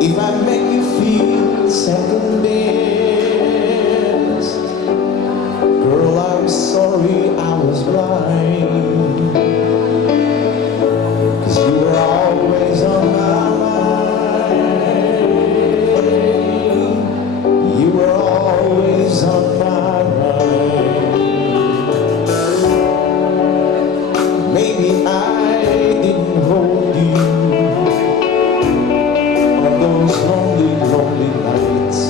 If I make you feel second best, girl, I'm sorry I was blind. 'Cause you were always on my mind. You were always on my mind. Maybe I didn't hold you on those lonely, lonely nights.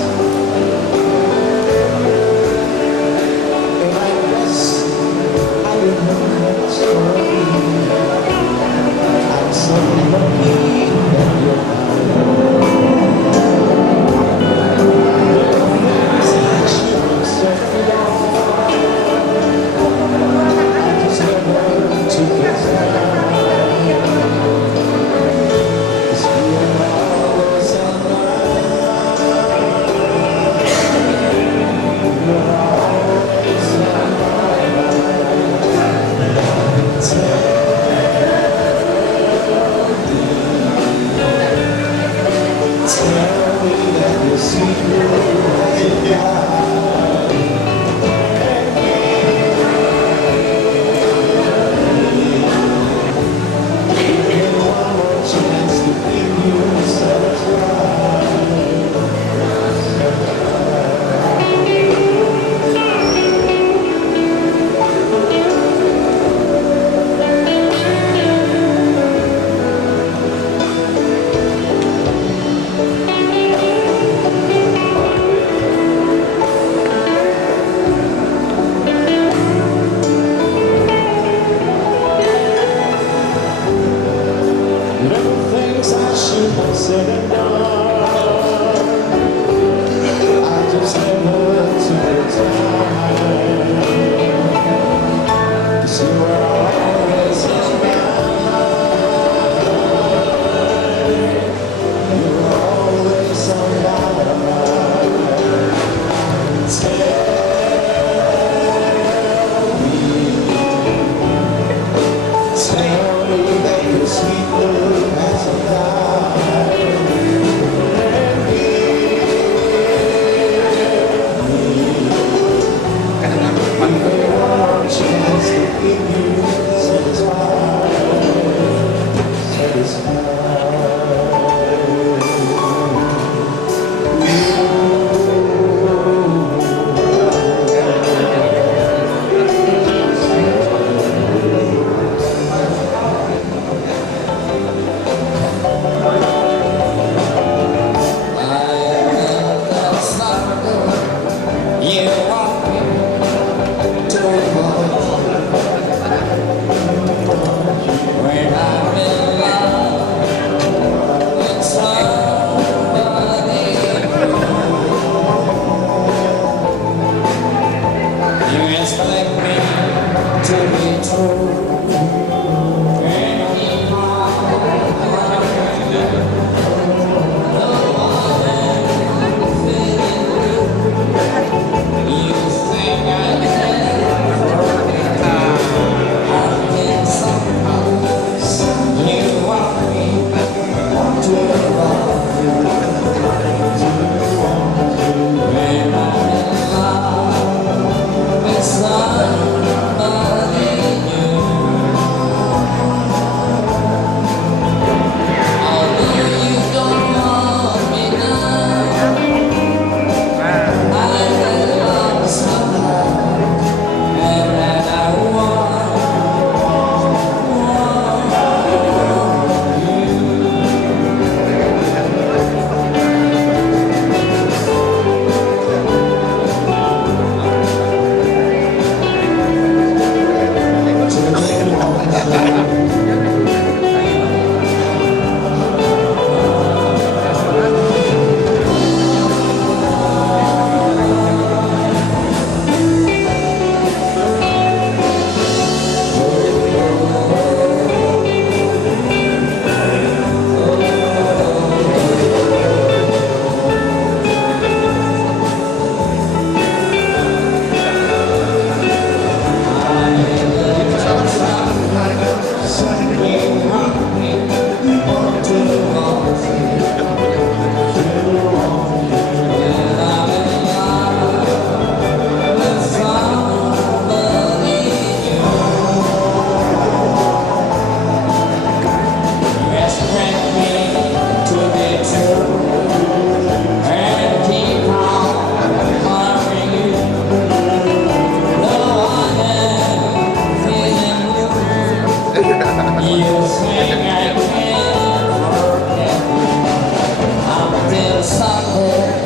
someday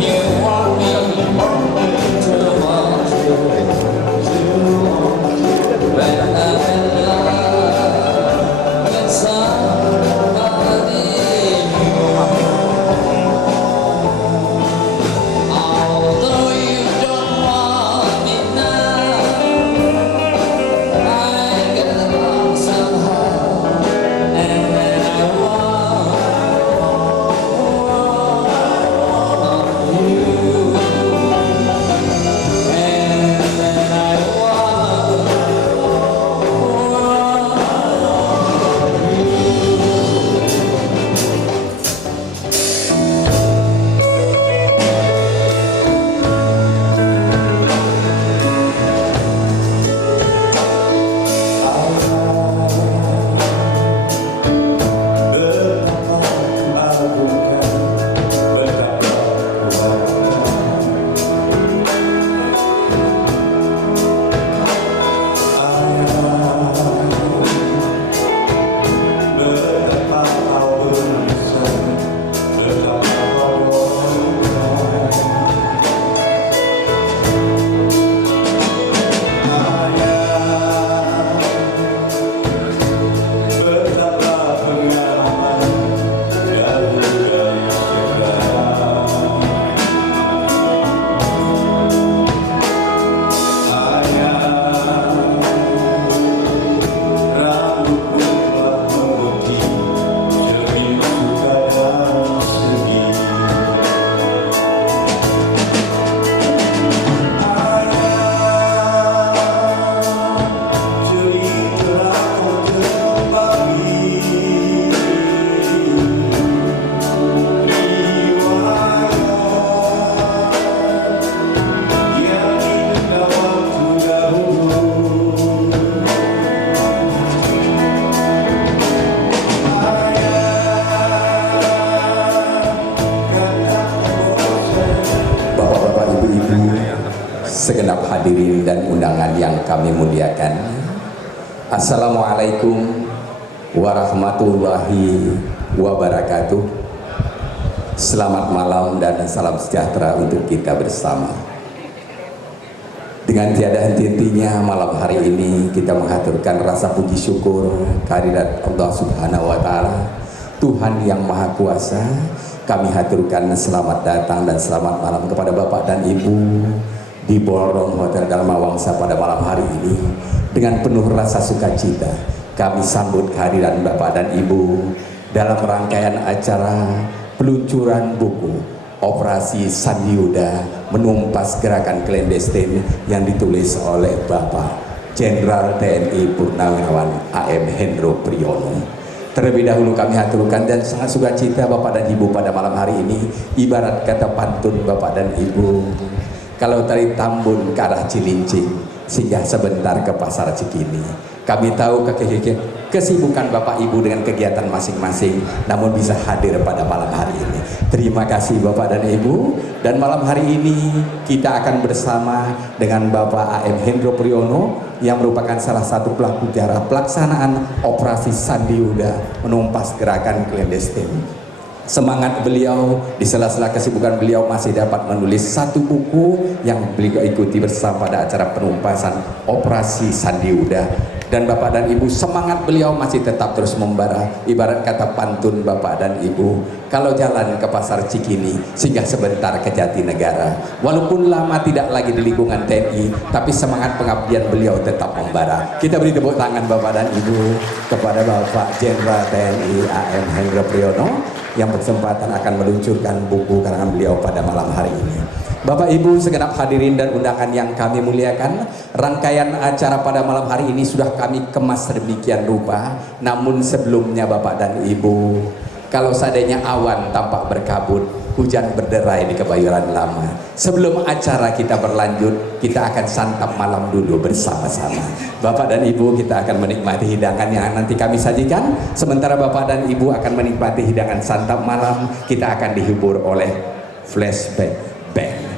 you want me too much when I'm in love with somebody new. Although you don't want me now, I get along somehow, and then I want you, and then I want you. Bapak-bapak, ibu-ibu, segenap hadirin dan undangan yang kami muliakan. Assalamualaikum warahmatullahi wabarakatuh. Selamat malam dan salam sejahtera untuk kita bersama. Dengan tiada henti-hentinya malam hari ini kita mengaturkan rasa puji syukur kehadirat Allah Subhanahu wa Ta'ala, Tuhan yang Maha Kuasa. Kami haturkan selamat datang dan selamat malam kepada Bapak dan Ibu di Ballroom Hotel Dharma Wangsa pada malam hari ini. Dengan penuh rasa sukacita kami sambut kehadiran Bapak dan Ibu dalam rangkaian acara peluncuran buku Operasi Sandiuda Menumpas Gerakan Clandestine yang ditulis oleh Bapak Jenderal TNI Purnawirawan AM Hendro Priyono. Terlebih dahulu kami haturkan dan sangat sukacita Bapak dan Ibu pada malam hari ini. Ibarat kata pantun Bapak dan Ibu, kalau dari Tambun ke arah Cilincing, singgah sebentar ke Pasar Cikini. Kami tahu kesibukan Bapak Ibu dengan kegiatan masing-masing, namun bisa hadir pada malam hari ini. Terima kasih Bapak dan Ibu. Dan malam hari ini kita akan bersama dengan Bapak AM Hendro Priyono yang merupakan salah satu pelaku sejarah pelaksanaan Operasi Sandiuda Menumpas Gerakan Clandestine. Semangat beliau, di sela-sela kesibukan beliau masih dapat menulis satu buku yang beliau ikuti bersama pada acara penumpasan Operasi Sandiuda. Dan Bapak dan Ibu, semangat beliau masih tetap terus membara. Ibarat kata pantun Bapak dan Ibu, kalau jalan ke Pasar Cikini, singgah sebentar ke Jatinegara. Walaupun lama tidak lagi di lingkungan TNI, tapi semangat pengabdian beliau tetap membara. Kita beri tepuk tangan Bapak dan Ibu kepada Bapak Jenderal TNI AM Hendro Priyono yang berkesempatan akan meluncurkan buku karangan beliau pada malam hari ini. Bapak Ibu segenap hadirin dan undangan yang kami muliakan, rangkaian acara pada malam hari ini sudah kami kemas sedemikian rupa. Namun sebelumnya Bapak dan Ibu, kalau seandainya awan tampak berkabut, hujan berderai di Kebayoran Lama, sebelum acara kita berlanjut, kita akan santap malam dulu bersama-sama. Bapak dan Ibu, kita akan menikmati hidangan yang nanti kami sajikan. Sementara Bapak dan Ibu akan menikmati hidangan santap malam, kita akan dihibur oleh flashback band.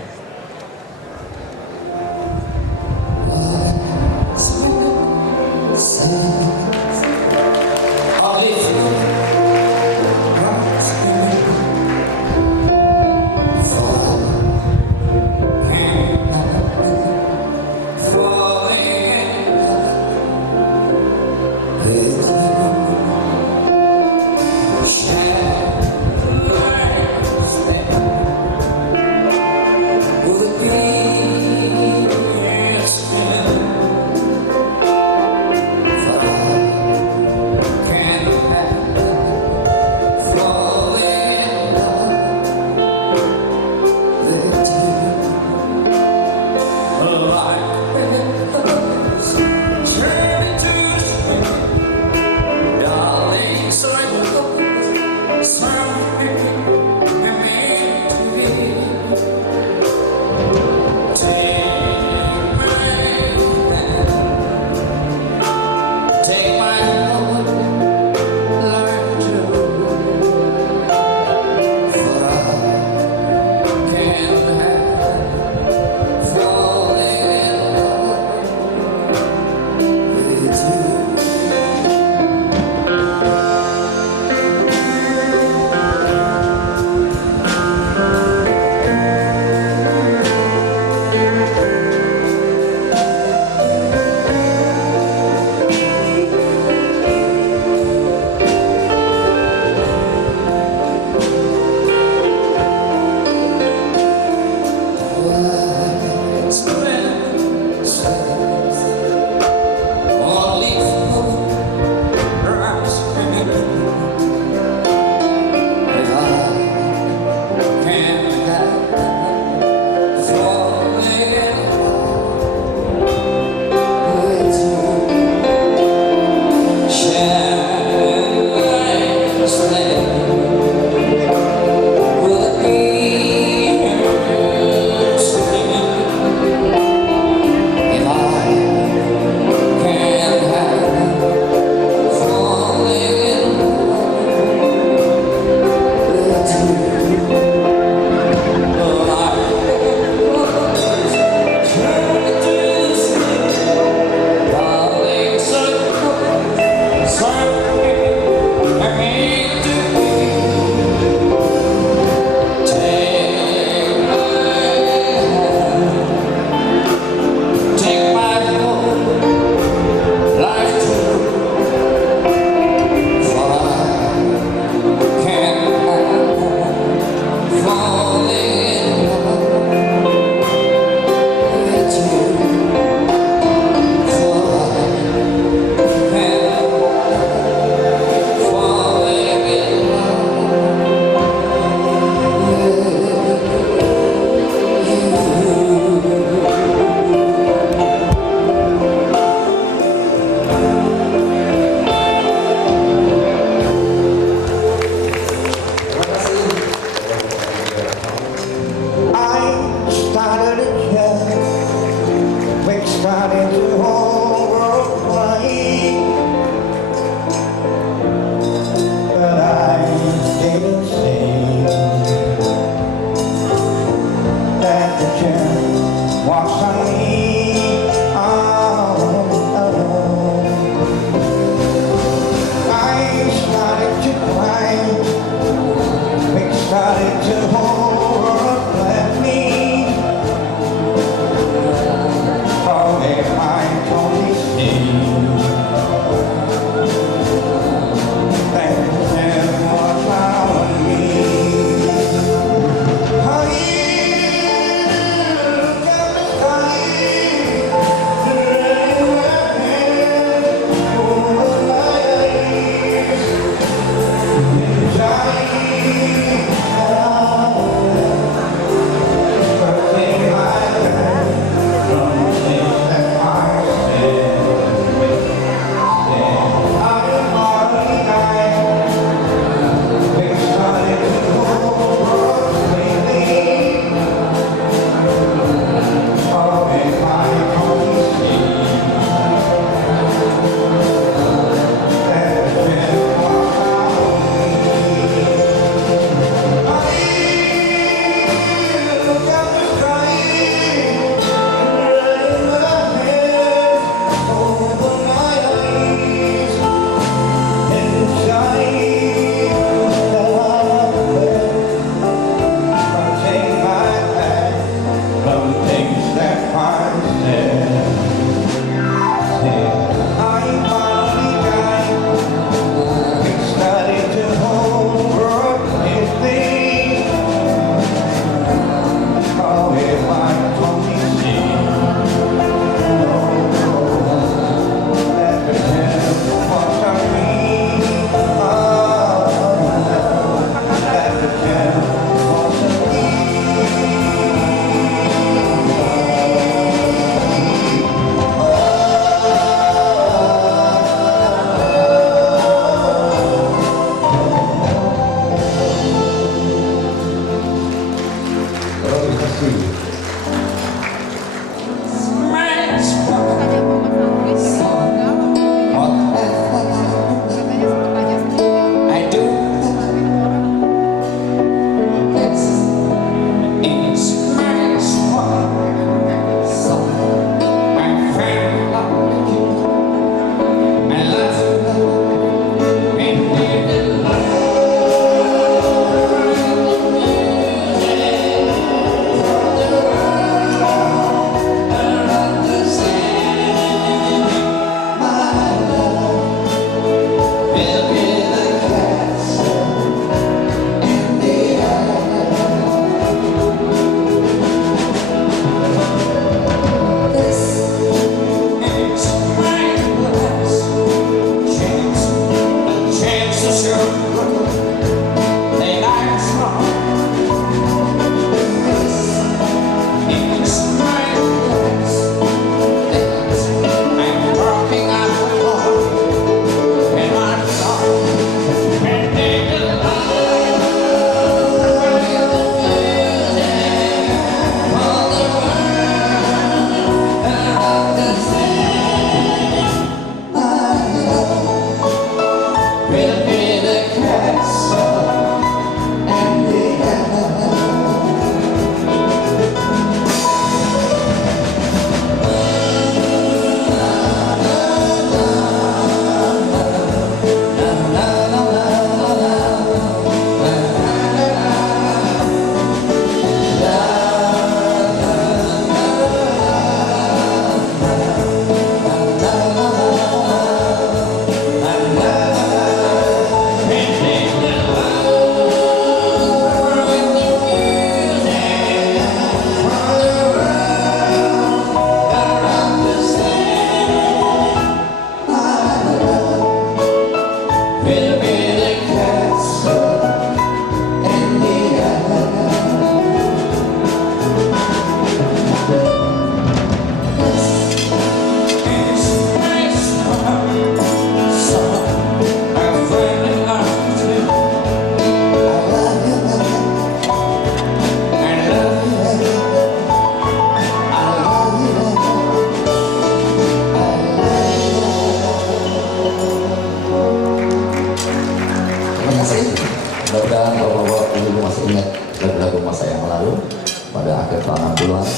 sampai akhir tangan bulan.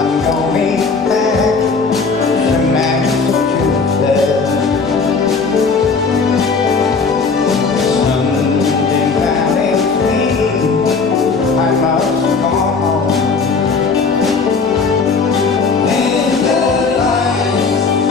I'm going back to Massachusetts. Something that makes me, I must go home. In the lights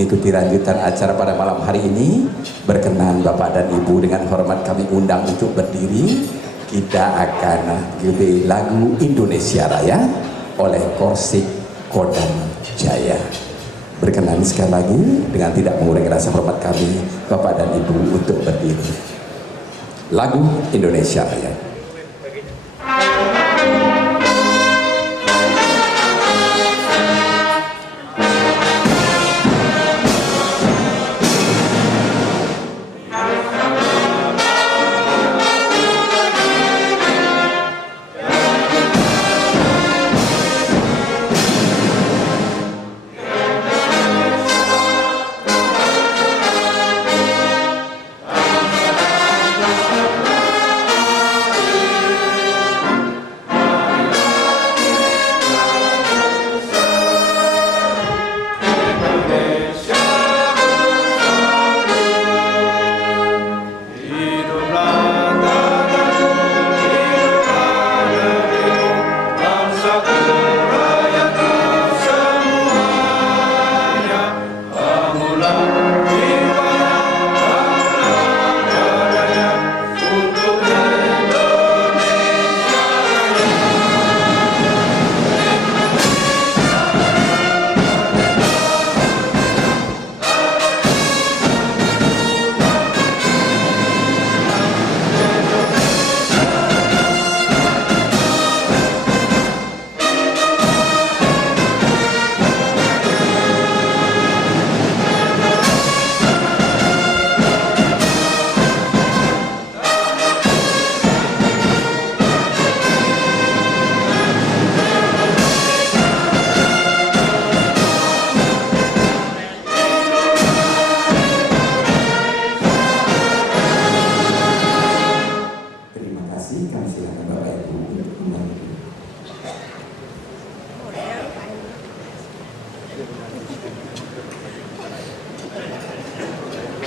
mengikuti lanjutan acara pada malam hari ini, berkenan Bapak dan Ibu dengan hormat kami undang untuk berdiri. Kita akan ikuti lagu Indonesia Raya oleh Korsik Kodam Jaya. Berkenan sekali lagi dengan tidak mengurangi rasa hormat kami Bapak dan Ibu untuk berdiri. Lagu Indonesia Raya.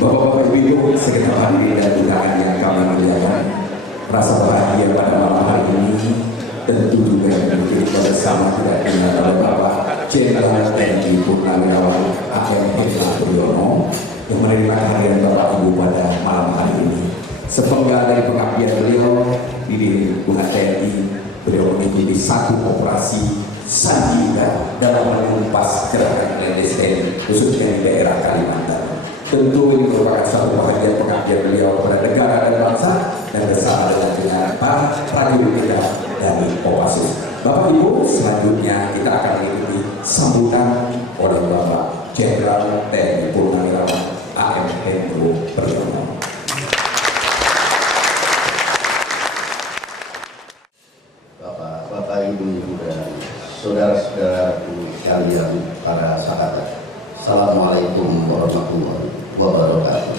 Bapak-bapak Ibu segenap hadirin dan undangan yang kami muliakan, rasa bahagia pada malam hari ini tentu juga kita bersama tidak tinggal oleh Bapak Jenderal TNI Purnawirawan A.M. Hendra Priyono yang menerima kehadiran Bapak Ibu pada malam hari ini. Sepenggal dari pengabdian beliau di lingkungan TNI, beliau mengikuti satu operasi Sandika dalam menumpas gerakan clandestine khususnya di daerah Kalimantan. Tentu ini merupakan satu bahagian pengabdian beliau kepada negara dan bangsa dan bersama dengan para prajurit kita dari Kopassus. Bapak Ibu, selanjutnya kita akan mengikuti sambutan oleh Bapak Jenderal TNI Purnawirawan A.M. Hendra Priyono. Bapak, Ibu, dan saudara-saudaraku sekalian, para sahabat. Assalamualaikum warahmatullahi wabarakatuh.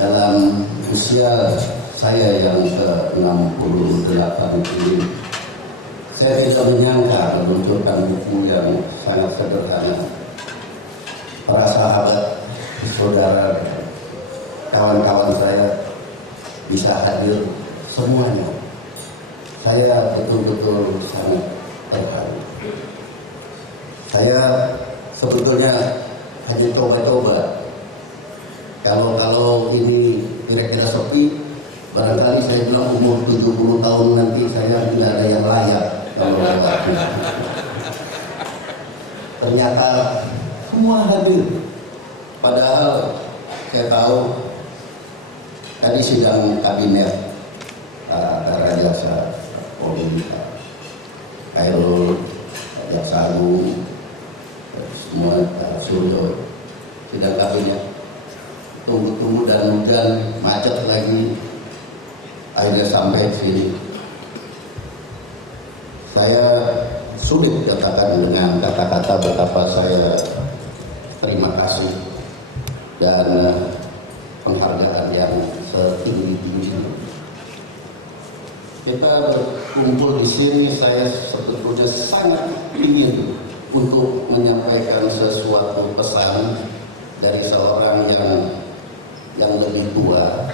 Dalam usia saya yang ke-68 ini, saya tidak menyangka meluncurkan buku yang sangat sederhana. Para sahabat, saudara, kawan-kawan saya bisa hadir semuanya. Saya betul-betul sangat terharu. Saya sebetulnya hanya coba-coba. Kalau ini kira-kira sepi, barangkali saya bilang umur 70 tahun nanti saya tidak ada yang layak kalau lewat. Ternyata semua hadir. Padahal saya tahu tadi sidang kabinet antara Jaksa Polri, Khairul, Jaksa Agung, semua Suryo, sidang kabinet tunggu-tunggu dan hujan macet lagi, akhirnya sampai sini. Saya sulit katakan dengan kata-kata betapa saya terima kasih dan penghargaan yang setinggi-tingginya. Kita berkumpul di sini, saya sebetulnya sangat ingin untuk menyampaikan sesuatu pesan dari seorang yang lebih tua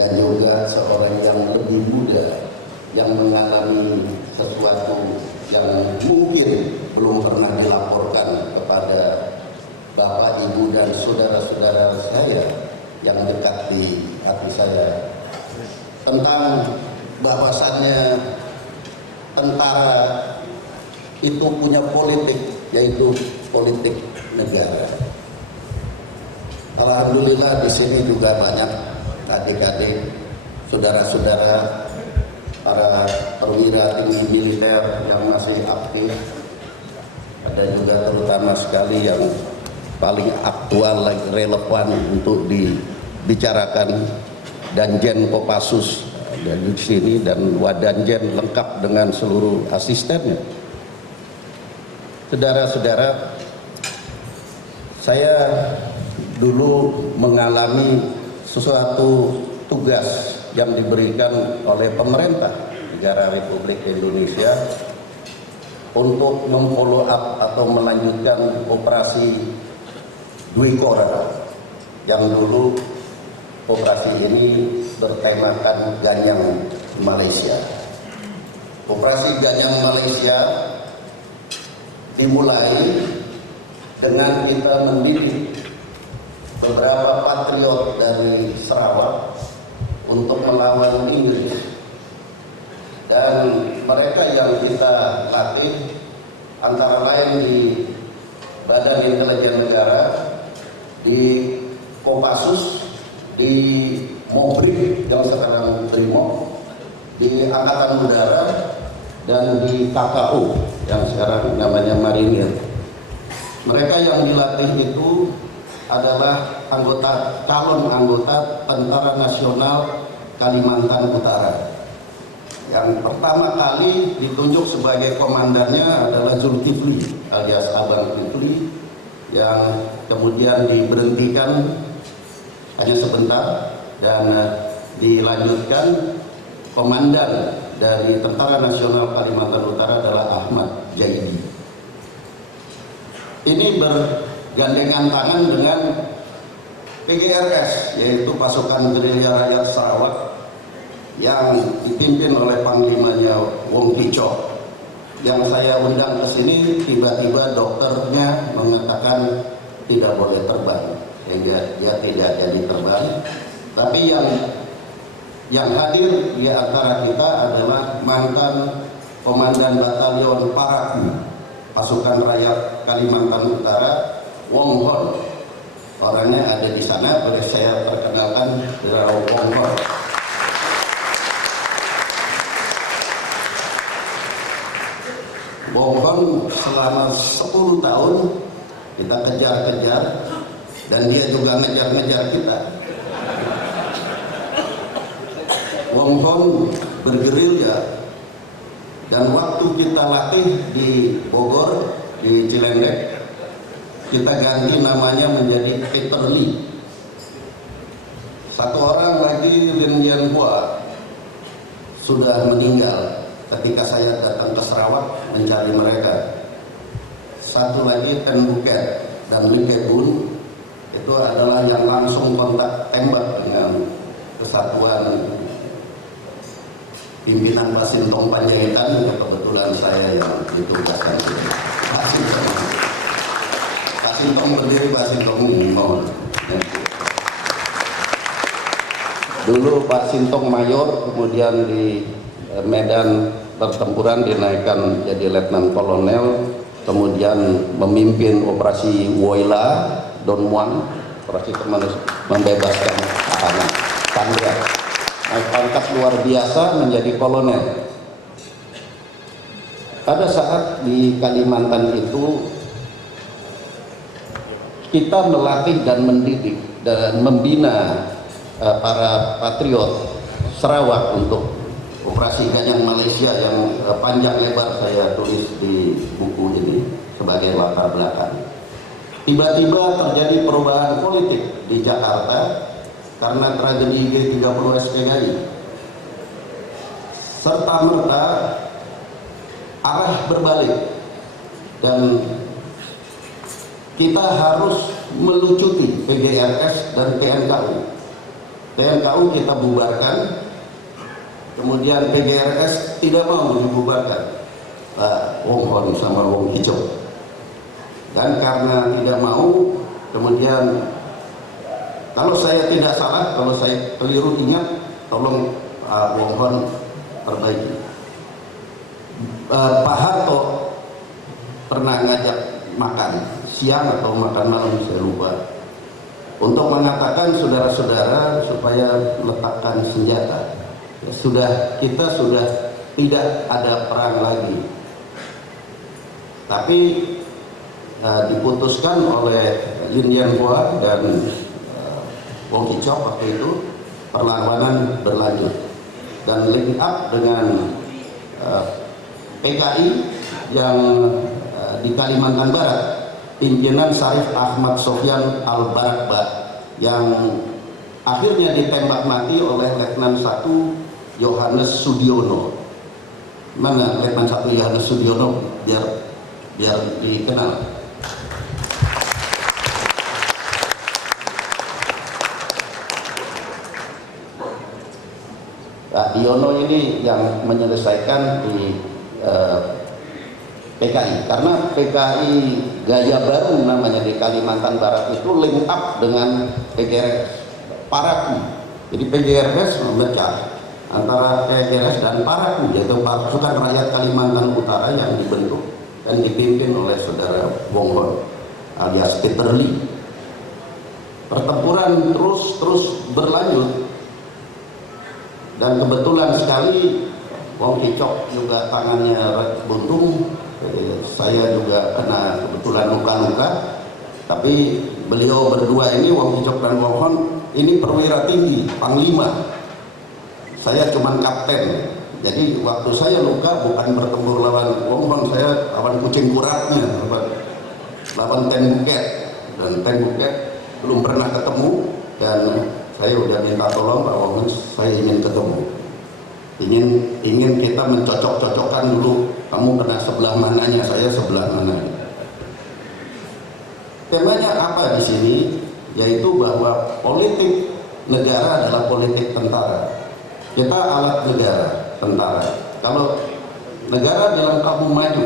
dan juga seorang yang lebih muda yang mengalami sesuatu yang mungkin belum pernah dilaporkan kepada Bapak, Ibu, dan saudara-saudara saya yang dekat di hati saya tentang bahwasannya tentara itu punya politik, yaitu politik negara. Alhamdulillah di sini juga banyak adik-adik, saudara-saudara, para perwira tinggi militer yang masih aktif. Ada juga terutama sekali yang paling aktual, lagi relevan untuk dibicarakan, Danjen Kopassus dari sini dan Wadanjen lengkap dengan seluruh asistennya. Saudara-saudara, saya dulu mengalami sesuatu tugas yang diberikan oleh pemerintah negara Republik Indonesia untuk memfollow up atau melanjutkan operasi Dwi Kora yang dulu operasi ini bertemakan Ganyang Malaysia. Operasi Ganyang Malaysia dimulai dengan kita mendidik beberapa patriot dari Sarawak untuk melawan Inggris, dan mereka yang kita latih antara lain di Badan Intelijen Negara, di Kopassus, di Mobrik yang sekarang Brimob, di Angkatan Udara, dan di KKU yang sekarang namanya Marinir. Mereka yang dilatih itu adalah calon anggota Tentara Nasional Kalimantan Utara. Yang pertama kali ditunjuk sebagai komandannya adalah Zulkifli alias Abang Kifli, yang kemudian diberhentikan hanya sebentar dan dilanjutkan. Komandan dari Tentara Nasional Kalimantan Utara adalah Ahmad Jaidi. Ini bergandengan tangan dengan PGRS, yaitu Pasukan Gerilya Rakyat Sarawak, yang dipimpin oleh Panglimanya Wong Kicok. Yang saya undang ke sini, tiba-tiba dokternya mengatakan tidak boleh terbang, sehingga dia tidak jadi terbang. Tapi yang hadir di antara kita adalah mantan Komandan Batalion Paraku Pasukan Rakyat Kalimantan Utara, Wong Hon. Orangnya ada di sana, boleh saya perkenalkan, Saudara Wong Hon. Wong Hon selama 10 tahun kita kejar-kejar, dan dia juga ngejar-ngejar kita. Wong Hon bergerilya, dan waktu kita latih di Bogor, di Cilendek, kita ganti namanya menjadi Peter Lee. Satu orang lagi, Lin Yan Hua, sudah meninggal ketika saya datang ke Sarawak mencari mereka. Satu lagi Ten Buket dan Lim Kebun, itu adalah yang langsung kontak tembak dengan kesatuan pimpinan Pak Sintong Panjaitan, yang kebetulan saya yang ditugaskan. Pak Sintong berdiri, Pak Sintong ini mohon. Dulu Pak Sintong mayor, kemudian di medan pertempuran dinaikkan jadi letnan kolonel, kemudian memimpin operasi Woyla, Don Muang, operasi kemanusiaan membebaskan tahanan Sandra. Naik pangkat luar biasa menjadi kolonel. Pada saat di Kalimantan itu kita melatih dan mendidik dan membina para patriot Sarawak untuk operasi Ganyang Malaysia yang panjang lebar saya tulis di buku ini sebagai latar belakang. Tiba-tiba terjadi perubahan politik di Jakarta karena tragedi G30 SPKI, serta merta arah berbalik, dan kita harus melucuti PGRS dan PNKU. PNKU kita bubarkan, kemudian PGRS tidak mau dibubarkan, Pak Wong Hon sama Wong Kicok, dan karena tidak mau, Kemudian kalau saya tidak salah, kalau saya keliru ingat, tolong Wong Hon perbaiki. Pak Harto pernah ngajak makan siang atau makan malam, saya lupa, untuk mengatakan saudara-saudara supaya letakkan senjata. Kita sudah tidak ada perang lagi. Tapi diputuskan oleh Lin Yan Hua dan Wong Kicok waktu itu, perlawanan berlanjut dan link up dengan PKI yang di Kalimantan Barat, pimpinan Syarif Ahmad Sofyan Al-Barakbah, yang akhirnya ditembak mati oleh Letnan 1 Yohanes Sudiono. Mana Letnan 1 Yohanes Sudiono, biar dikenal. Nah, Diono ini yang menyelesaikan di PKI, karena PKI gaya baru namanya di Kalimantan Barat itu link up dengan PGRS Paraku. Jadi PGRS memecah antara PGRS dan Paraku, yaitu Pasukan Rakyat Kalimantan Utara yang dibentuk dan dipimpin oleh saudara Wong Hon alias Peter Lee. Pertempuran terus berlanjut, dan kebetulan sekali Wong Kicok juga tangannya buntung, saya juga kena kebetulan luka-luka. Tapi beliau berdua ini, Wong Kicok dan Wong Hon, ini perwira tinggi, panglima. Saya cuman kapten. Jadi waktu saya luka bukan bertempur lawan Wong Hon, saya lawan kucing kuratnya, lawan Ten Buket. Dan Ten Buket belum pernah ketemu, dan saya udah minta tolong Pak Wong Hon, saya ingin ketemu. Ingin kita mencocok-cocokkan dulu, kamu kena sebelah mananya, saya sebelah mananya. Temanya apa di sini? Yaitu bahwa politik negara adalah politik tentara. Kita alat negara, tentara. Kalau negara dalam kamu maju,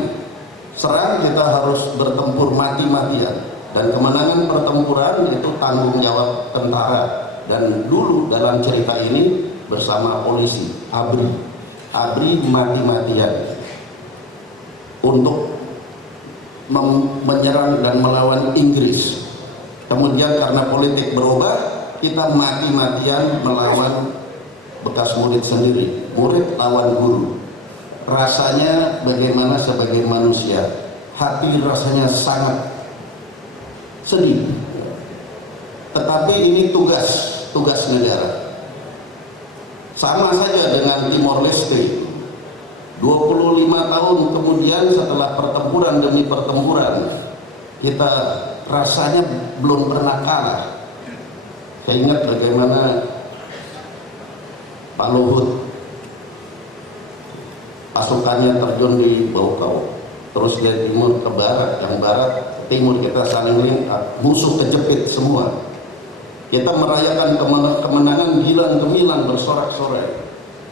serang kita harus bertempur mati-matian, dan kemenangan pertempuran itu tanggung jawab tentara. Dan dulu dalam cerita ini bersama polisi, ABRI mati-matian untuk menyerang dan melawan Inggris. Kemudian karena politik berubah, kita mati-matian melawan bekas murid sendiri, murid lawan guru. Rasanya bagaimana sebagai manusia? Hati rasanya sangat sedih. Tetapi ini tugas negara. Sama saja dengan Timor Leste. 25 tahun kemudian setelah pertempuran demi pertempuran, kita rasanya belum pernah kalah. Saya ingat bagaimana Pak Luhut pasukannya terjun di Bau-Kau, terus dari timur ke barat, yang barat timur kita saling lingkar, musuh kejepit semua. Kita merayakan kemenangan gilang gemilang bersorak-sorai.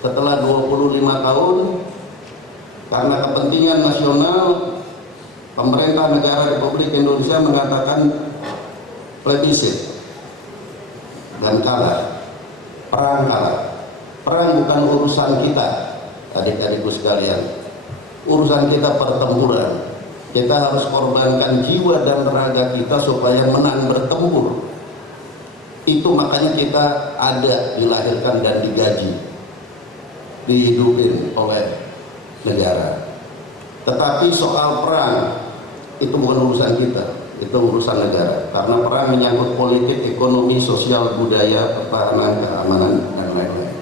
Setelah 25 tahun, karena kepentingan nasional, pemerintah negara Republik Indonesia mengatakan plebiscit dan kalah, perang kalah. Perang bukan urusan kita, adik-adikku sekalian. Urusan kita pertempuran. Kita harus korbankan jiwa dan raga kita supaya menang bertempur. Itu makanya kita ada, dilahirkan dan digaji, dihidupin oleh negara. Tetapi soal perang itu bukan urusan kita, itu urusan negara. Karena perang menyangkut politik, ekonomi, sosial, budaya, pertahanan, keamanan, dan lain-lain.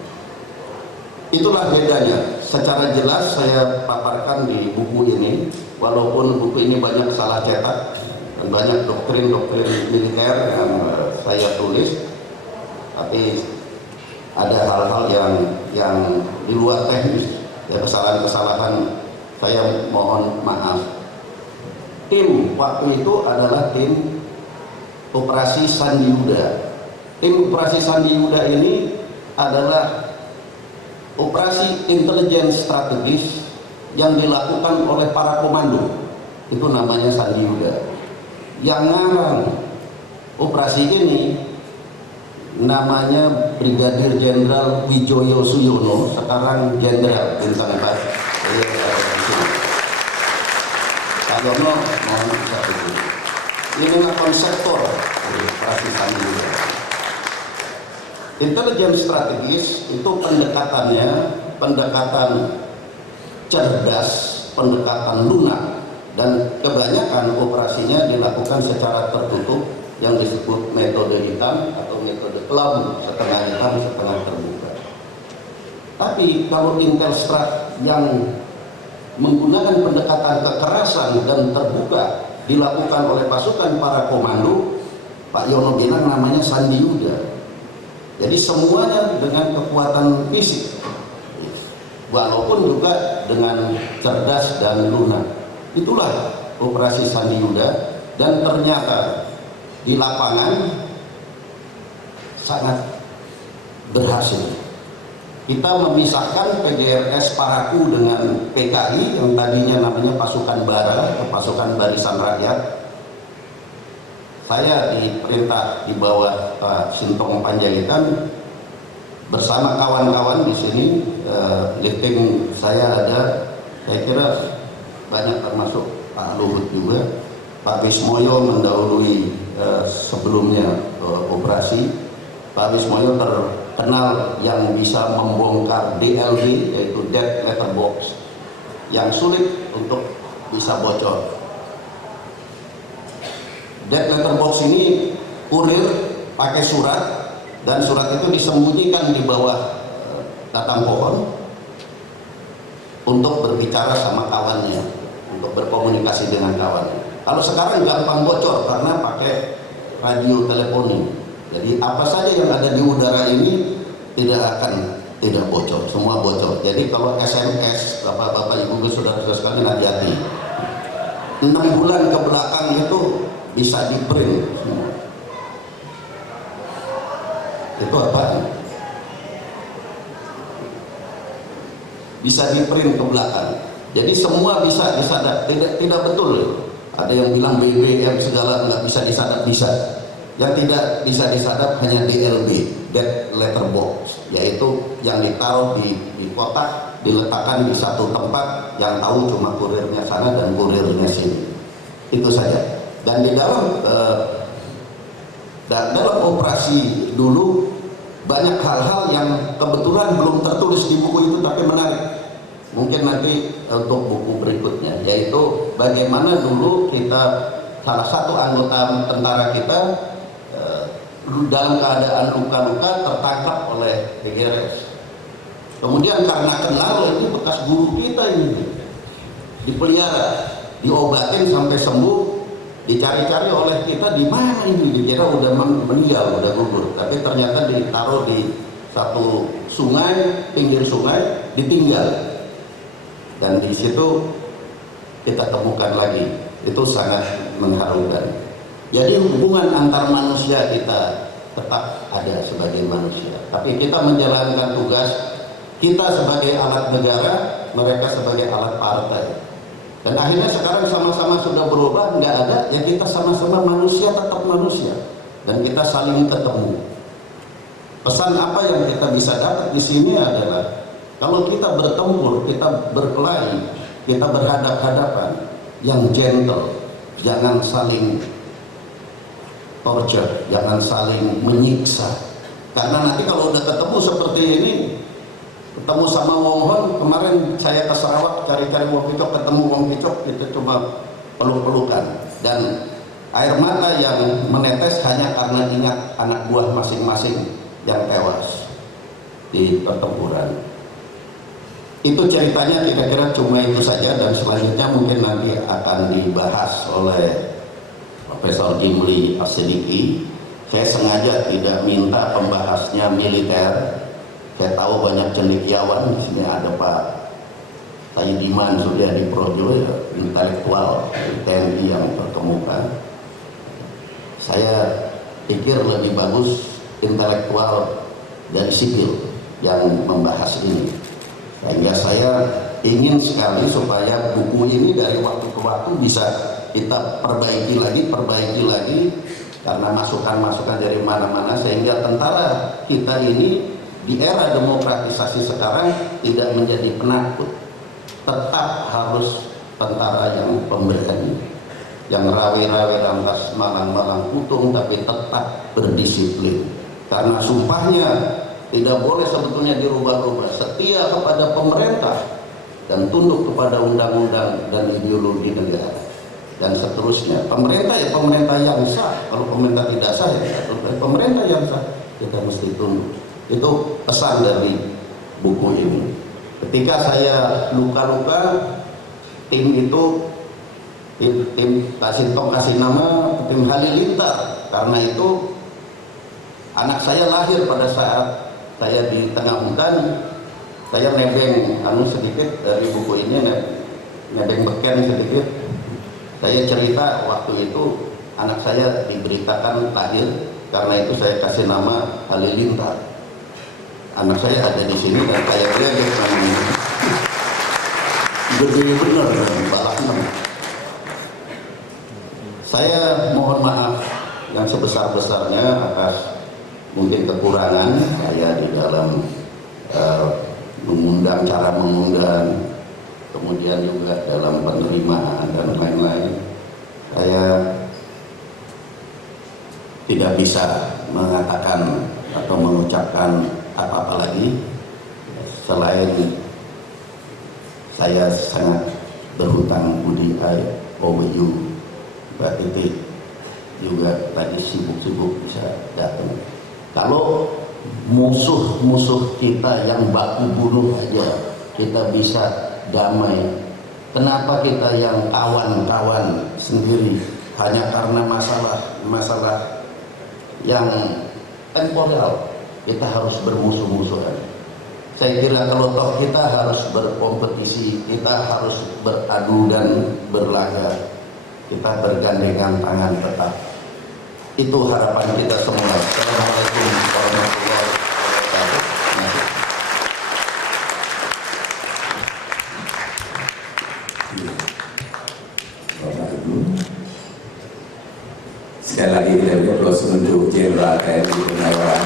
Itulah bedanya. Secara jelas saya paparkan di buku ini, walaupun buku ini banyak salah cetak dan banyak doktrin-doktrin militer yang saya tulis, tapi ada hal-hal yang di luar teknis, ya, kesalahan-kesalahan, saya mohon maaf. Tim waktu itu adalah tim operasi Sandi Yuda. Tim operasi Sandi Yuda ini adalah operasi intelijen strategis yang dilakukan oleh para komando. Itu namanya Sandi Yuda. Yang ngarang operasi ini namanya Brigadir Jenderal Wijoyo Suyono, sekarang Jenderal bintang 4. Pak Yono mohon bisa dulu. Ini adalah konseptor dari operasi Sandiuda. Intelijen strategis itu pendekatan cerdas, pendekatan lunak, dan kebanyakan operasinya dilakukan secara tertutup yang disebut metode hitam atau metode kelabu, setengah hitam setengah terbuka. Tapi kalau intel strat yang menggunakan pendekatan kekerasan dan terbuka dilakukan oleh pasukan para komando, Pak Yono bilang namanya Sandiuda. Jadi semuanya dengan kekuatan fisik, walaupun juga dengan cerdas dan lunak. Itulah operasi Sandiuda, dan ternyata di lapangan sangat berhasil. Kita memisahkan PGRS Paraku dengan PKI yang tadinya namanya Pasukan Bara atau Pasukan Barisan Rakyat. Saya diperintah di bawah Pak Sintong Panjaitan bersama kawan-kawan di sini. Lifting saya ada, saya kira banyak termasuk Pak Luhut juga. Pak Wismoyo mendahului sebelumnya operasi. Pak Wismoyo terkenal yang bisa membongkar DLB, yaitu Dead Letter Box, yang sulit untuk bisa bocor. Dead Letter Box ini kurir pakai surat, dan surat itu disembunyikan di bawah batang pohon untuk berbicara sama kawannya, untuk berkomunikasi dengan kawannya. Kalau sekarang gampang bocor karena pakai radio teleponi. Jadi apa saja yang ada di udara ini tidak bocor, semua bocor. Jadi kalau SMS, bapak-bapak, ibu, saudara-saudara sekalian, hati-hati. 6 bulan ke belakang itu bisa di print semua. Itu apa? Bisa di print ke belakang. Jadi semua bisa disadap. Tidak betul. Ada yang bilang BBM segala nggak bisa disadap, bisa. Yang tidak bisa disadap hanya DLB, Dead Letter Box, yaitu yang ditaruh di kotak, diletakkan di satu tempat, yang tahu cuma kurirnya sana dan kurirnya sini. Itu saja. Dan di dalam operasi dulu banyak hal-hal yang kebetulan belum tertulis di buku itu tapi menarik. Mungkin nanti untuk buku berikutnya, yaitu bagaimana dulu salah satu anggota tentara kita dalam keadaan luka-luka tertangkap oleh PGRS. Kemudian karena kenal itu bekas guru kita ini, dipelihara, diobatin sampai sembuh, dicari-cari oleh kita di mana ini, dikira udah meninggal, udah gugur, tapi ternyata ditaruh di satu sungai, pinggir sungai, ditinggal, dan di situ kita temukan lagi. Itu sangat mengharukan. Jadi hubungan antar manusia kita tetap ada sebagai manusia, tapi kita menjalankan tugas, kita sebagai alat negara, mereka sebagai alat partai. Dan akhirnya sekarang sama-sama sudah berubah, nggak ada, ya kita sama-sama manusia, tetap manusia, dan kita saling ketemu. Pesan apa yang kita bisa dapat di sini adalah kalau kita bertempur, kita berkelahi, kita berhadap-hadapan, yang gentle, jangan saling torture, jangan saling menyiksa. Karena nanti kalau udah ketemu seperti ini, ketemu sama Wong Hon, kemarin saya ke Sarawak cari-cari Wong Kicok, ketemu Wong Kicok, itu cuma peluk-pelukan, dan air mata yang menetes hanya karena ingat anak buah masing-masing yang tewas di pertempuran. Itu ceritanya kira-kira cuma itu saja, dan selanjutnya mungkin nanti akan dibahas oleh Profesor Jimli Asidiki. Saya sengaja tidak minta pembahasnya militer. Saya tahu banyak cendekiawan di sini, ada Pak Sayyidiman Suryadi Projo, ya, intelektual TNI yang terkemuka. Saya pikir lebih bagus intelektual dari sipil yang membahas ini. Sehingga saya ingin sekali supaya buku ini dari waktu ke waktu bisa kita perbaiki lagi karena masukan-masukan dari mana-mana, sehingga tentara kita ini di era demokratisasi sekarang tidak menjadi penakut, tetap harus tentara yang pemberani, yang rawe-rawe lantas malang-malang putung, tapi tetap berdisiplin, karena sumpahnya tidak boleh sebetulnya dirubah-rubah, setia kepada pemerintah dan tunduk kepada undang-undang dan ideologi negara dan seterusnya. Pemerintah ya pemerintah yang sah, kalau pemerintah tidak sah ya tidak tunduk. Pemerintah yang sah kita mesti tunduk. Itu pesan dari buku ini. Ketika saya luka-luka, tim itu tim kasih nama tim Halilintar, karena itu anak saya lahir pada saat saya di tengah hutan. Saya nebeng sedikit dari buku ini, nebeng beken sedikit. Saya cerita waktu itu anak saya diberitakan lahir, karena itu saya kasih nama Halilintar. Anak saya ada di sini dan saya lihat namanya gede bener balaknya. Saya mohon maaf yang sebesar-besarnya atas mungkin kekurangan saya di dalam mengundang, cara mengundang, kemudian juga dalam penerimaan dan lain-lain. Saya tidak bisa mengatakan atau mengucapkan apa-apa lagi selain saya sangat berhutang budi over you. Mbak Titi juga tadi sibuk-sibuk bisa datang. Kalau musuh-musuh kita yang baku bunuh aja kita bisa damai, kenapa kita yang kawan-kawan sendiri hanya karena masalah yang temporal kita harus bermusuh-musuhan? Saya kira kalau toh kita harus berkompetisi, kita harus beradu dan berlaga, kita bergandengan tangan tetap. Itu harapan kita semua. Assalamualaikum warahmatullahi wabarakatuh. Sekali lagi kita berdoa untuk Jenderal TNI Purnawirawan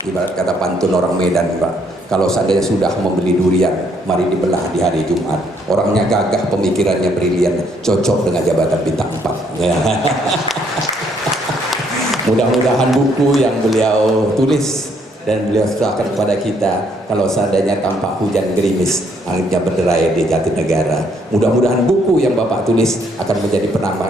ibarat kata pantun orang Medan, Pak, kalau seandainya sudah membeli durian, mari dibelah di hari Jumat. Orangnya gagah, pemikirannya brilian, cocok dengan jabatan bintang 4 ya. Mudah-mudahan buku yang beliau tulis dan beliau serahkan kepada kita, kalau seandainya tampak hujan gerimis, anginnya berderai di Jatinegara, mudah-mudahan buku yang Bapak tulis akan menjadi penambah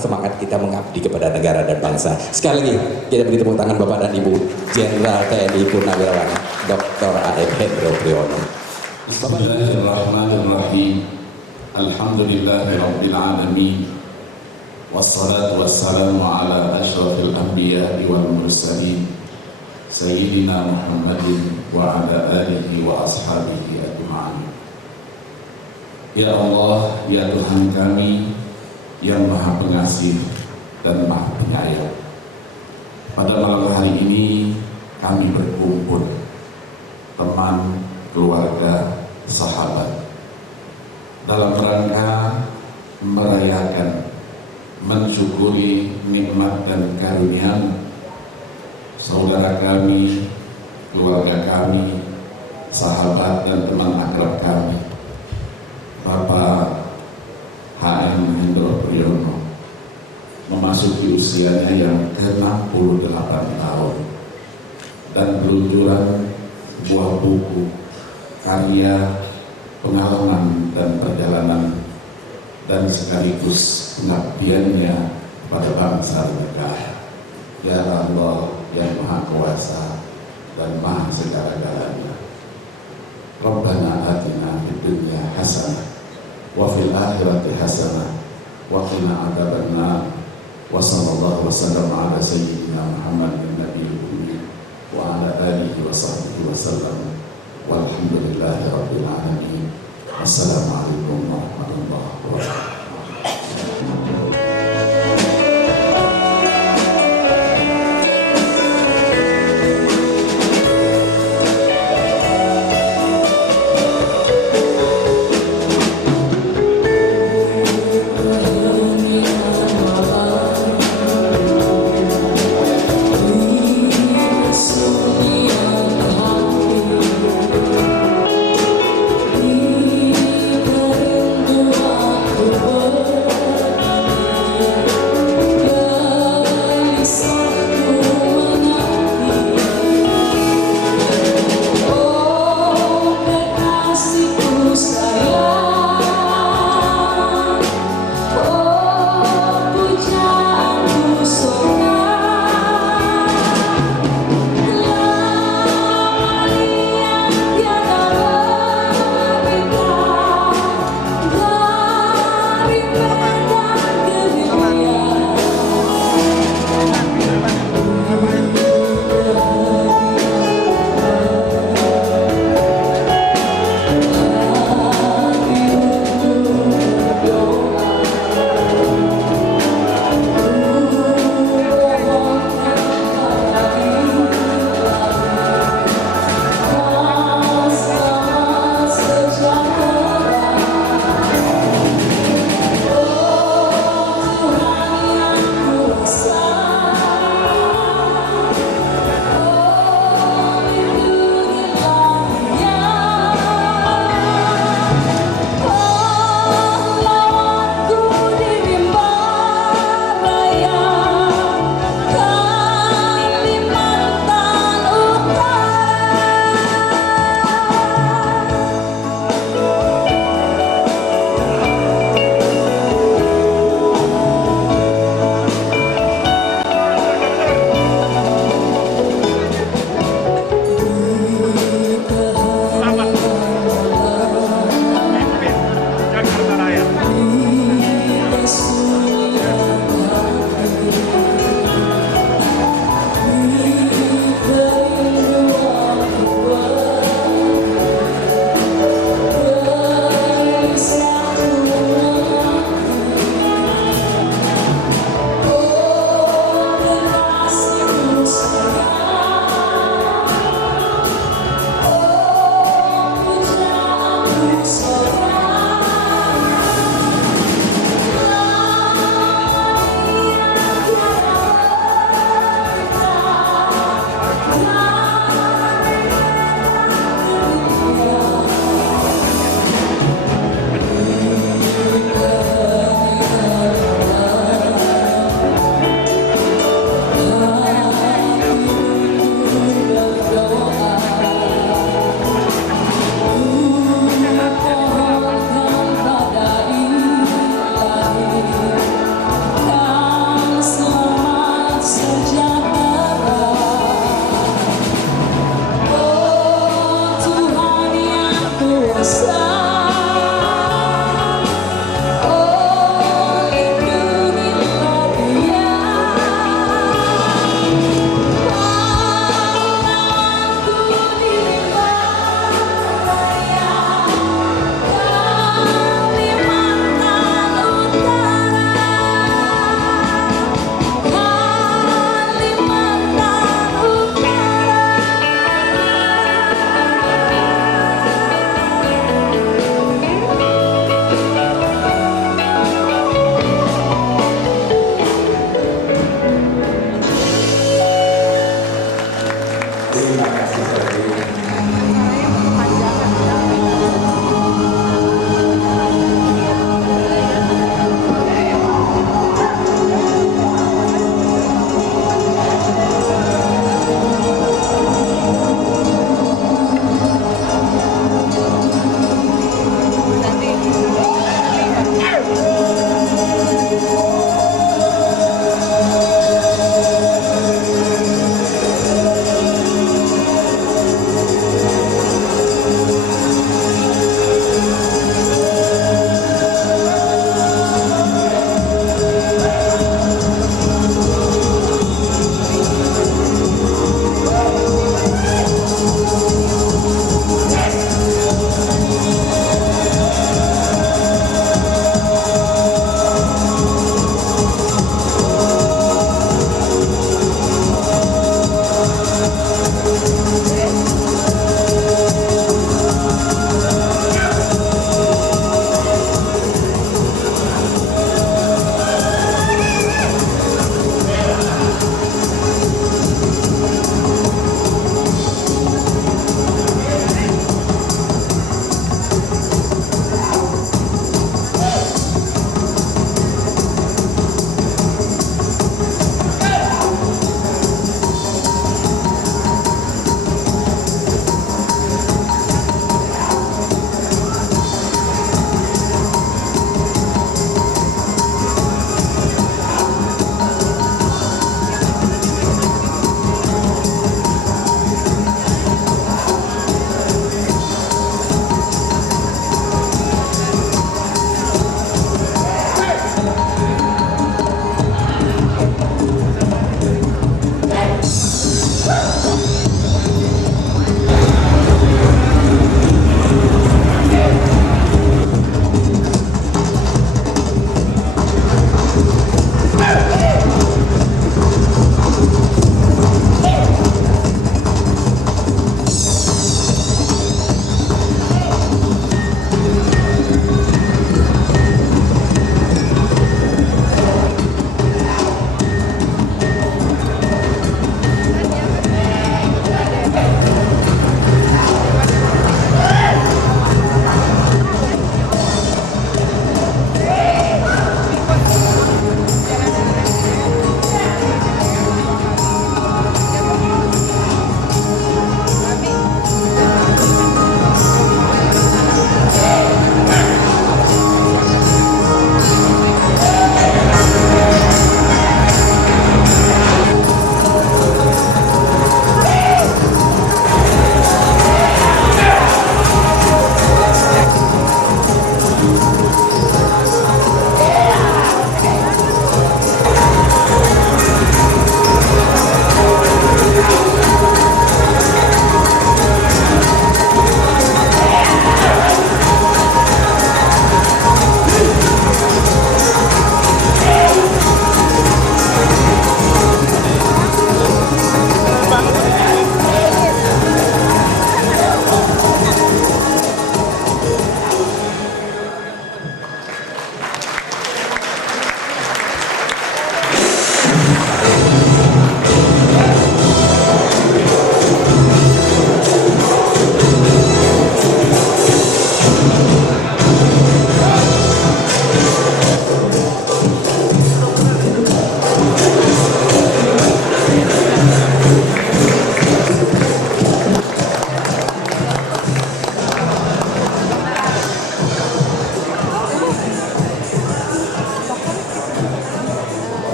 semangat kita mengabdi kepada negara dan bangsa. Sekali lagi kita beri tepuk tangan Bapak dan Ibu Jenderal TNI Purnawirawan Dr. A.M. Hendro Priyono. Bismillahirrahmanirrahim. Alhamdulillahirabbil alamin. Wassalatu wassalamu ala asyrafil anbiya'i wal mursalin Sayyidina Muhammadin wa ala alihi wa ashabihi ajma'in. Ya Allah, ya Tuhan kami yang Maha Pengasih dan Maha Penyayang, pada malam hari ini kami berkumpul, teman, keluarga, sahabat, dalam rangka merayakan, mensyukuri nikmat dan karunia saudara kami, keluarga kami, sahabat dan teman akrab kami, Bapak H.M. Hendro Priyono, memasuki usianya yang ke-68 tahun, dan peluncuran sebuah buku karya pengalaman dan perjalanan dan sekaligus pengabdiannya pada bangsa dan negara. Ya Allah yang Maha Kuasa dan Maha Segala-galanya. Rabbana atina fid dunya hasanah wa fil akhirati hasanah wa qina adzabannar. Wa sallallahu wasallam ala sayyidina Muhammadin nabiyil ummi wa ala alihi wa sahbihi wasallam. Walhamdulillahi rabbil alamin. Assalamualaikum warahmatullahi wabarakatuh.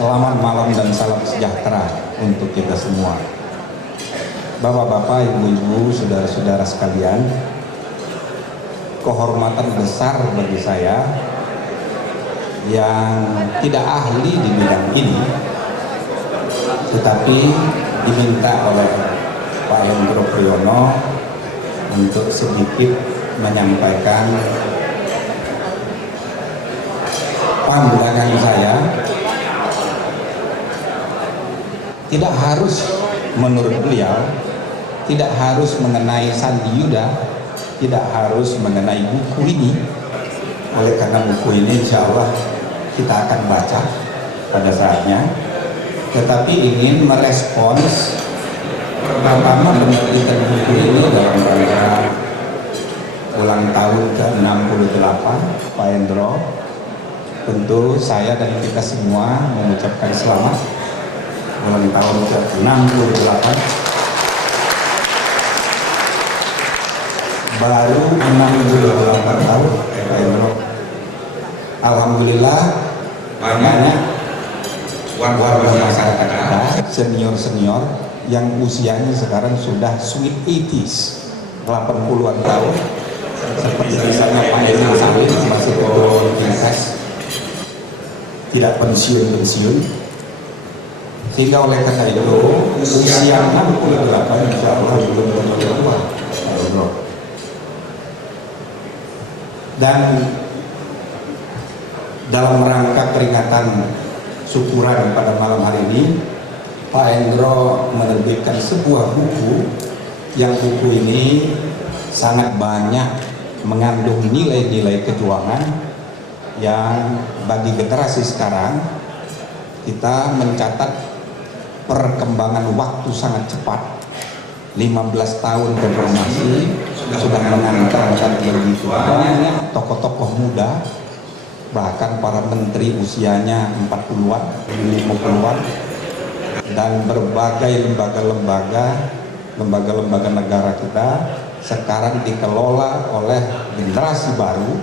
Selamat malam dan salam sejahtera untuk kita semua. Bapak-bapak, ibu-ibu, saudara-saudara sekalian, kehormatan besar bagi saya yang tidak ahli di bidang ini, tetapi diminta oleh Pak Hendro Priyono untuk sedikit menyampaikan pandangan saya. Tidak harus menurut beliau, tidak harus mengenai Sandi Yuda, tidak harus mengenai buku ini. Oleh karena buku ini insya Allah kita akan baca pada saatnya, tetapi ingin merespons pertama menerbitkan buku ini dalam rangka ulang tahun ke-68 Pak Hendro. Tentu saya dan kita semua mengucapkan selamat ulang tahun ke-68. baru 68 tahun Pak Hendro. Alhamdulillah banyak warga masyarakat kita, senior-senior yang usianya sekarang sudah sweet 80s, 80-an tahun, seperti misalnya Pak Hendro Salim masih PNS, tidak pensiun, sehingga oleh karena itu usia 68 insya Allah belum terlalu tua. Dan dalam rangka peringatan syukuran pada malam hari ini, Pak Hendro menerbitkan sebuah buku yang buku ini sangat banyak mengandung nilai-nilai kejuangan yang bagi generasi sekarang kita mencatat perkembangan waktu sangat cepat. 15 tahun reformasi sudah mengantarkan begitu banyak tokoh-tokoh muda, bahkan para menteri usianya 40-an, 50-an, dan berbagai lembaga-lembaga negara kita sekarang dikelola oleh generasi baru,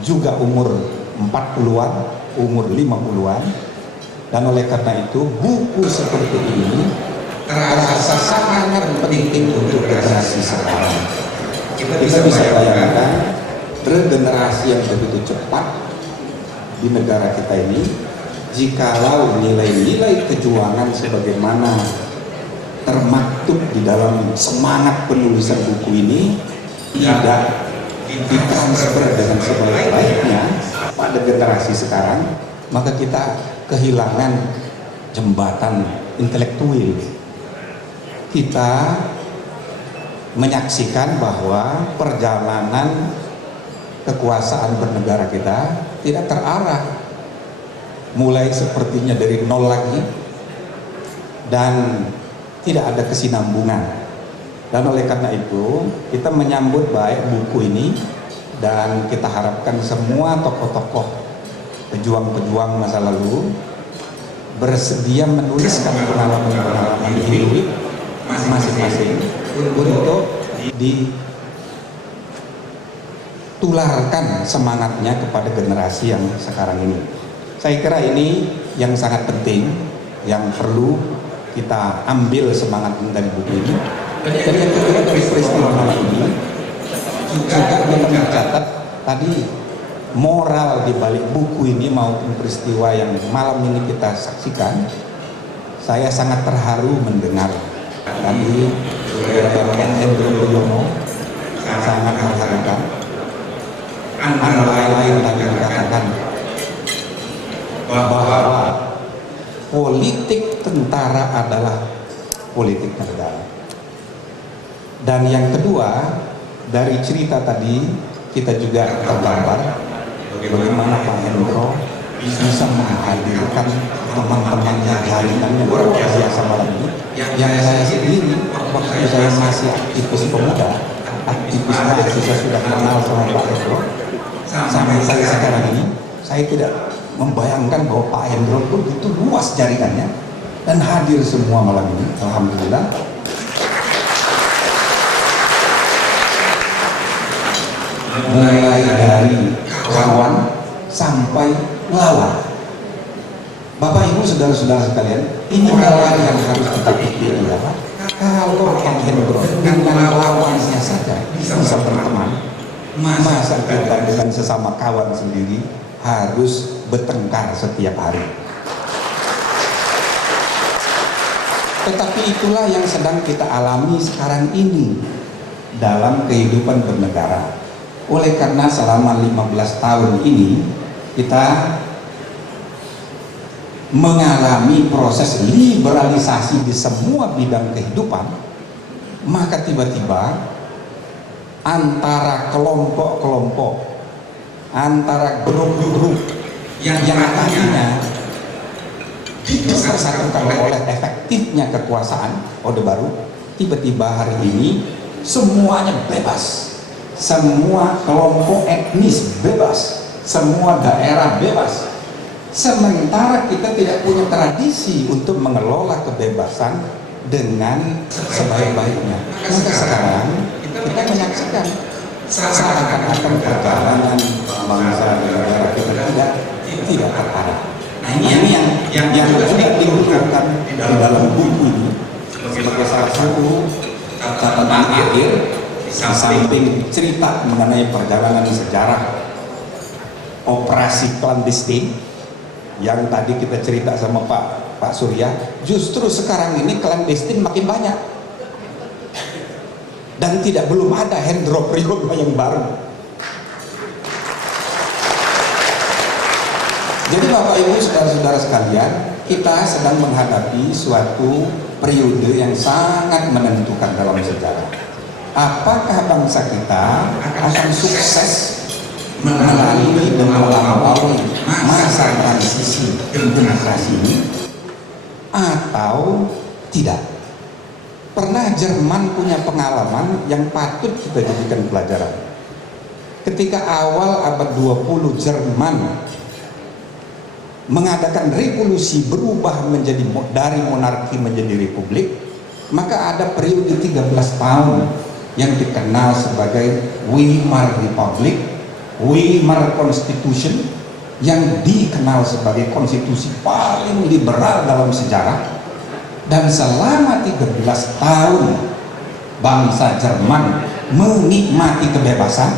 juga umur 40-an, umur 50-an. Dan oleh karena itu buku seperti ini terasa sangat penting untuk generasi sekarang. Kita bisa bayangkan regenerasi yang begitu cepat di negara kita ini, jikalau nilai-nilai kejuangan sebagaimana termaktub di dalam semangat penulisan buku ini tidak ditransfer dengan sebaik-baiknya pada generasi sekarang, maka kita kehilangan jembatan intelektual. Kita menyaksikan bahwa perjalanan kekuasaan bernegara kita tidak terarah, mulai sepertinya dari nol lagi dan tidak ada kesinambungan. Dan oleh karena itu kita menyambut baik buku ini, dan kita harapkan semua tokoh-tokoh pejuang-pejuang masa lalu bersedia menuliskan pengalaman-pengalaman hidup masing-masing untuk ditularkan semangatnya kepada generasi yang sekarang ini. Saya kira ini yang sangat penting, yang perlu kita ambil semangat dari buku ini. Dan yang kedua dari peristiwa malam ini juga kita mencatat tadi moral di balik buku ini maupun peristiwa yang malam ini kita saksikan. Saya sangat terharu mendengar tadi Bapak Hendro Priyono sangat menghargai, antara lain tadi dikatakan bahwa politik tentara adalah politik negara. Dan yang kedua, dari cerita tadi kita juga tergambar bagaimana Pak Hendro bisa menghadirkan teman-temannya, jaringannya luar biasa malam ini. Yang saya sendiri waktu saya masih aktivis pemuda, aktivis mahasiswa, sudah kenal sama Pak Hendro. Sampai saya sekarang ini, saya tidak membayangkan bahwa Pak Hendro begitu luas jaringannya dan hadir semua malam ini. Alhamdulillah. Mulai dari kawan sampai lawan. Bapak Ibu saudara-saudara sekalian, ini lawan yang harus kita pikir ya. Kalau Pak Hendro dengan lawannya saja bisa berteman, masa kita dengan sesama kawan sendiri harus bertengkar setiap hari. Tetapi itulah yang sedang kita alami sekarang ini dalam kehidupan bernegara. Oleh karena selama 15 tahun ini kita mengalami proses liberalisasi di semua bidang kehidupan, maka tiba-tiba antara kelompok-kelompok, antara grup-grup yang tadinya dipersatukan oleh efektifnya kekuasaan Orde Baru, tiba-tiba hari ini semuanya bebas. Semua kelompok etnis bebas, semua daerah bebas. Sementara kita tidak punya tradisi untuk mengelola kebebasan dengan sebaik-baiknya. Maka sekarang kita menyaksikan seakan-akan perjalanan bangsa dan negara kita tidak terarah. Nah ini yang juga diungkapkan di dalam buku ini sebagai salah satu catatan akhir di samping cerita mengenai perjalanan sejarah operasi clandestin yang tadi kita cerita sama Pak Surya. Justru sekarang ini clandestin makin banyak dan belum ada Hendro Priyono yang baru. Jadi Bapak Ibu saudara-saudara sekalian, kita sedang menghadapi suatu periode yang sangat menentukan dalam sejarah. Apakah bangsa kita akan sukses melalui dan melampaui masa transisi demokrasi ini atau tidak? Pernah Jerman punya pengalaman yang patut kita jadikan pelajaran. Ketika awal abad 20 Jerman mengadakan revolusi, berubah menjadi dari monarki menjadi republik, maka ada periode 13 tahun yang dikenal sebagai Weimar Republic, Weimar Constitution, yang dikenal sebagai konstitusi paling liberal dalam sejarah. Dan selama 13 tahun bangsa Jerman menikmati kebebasan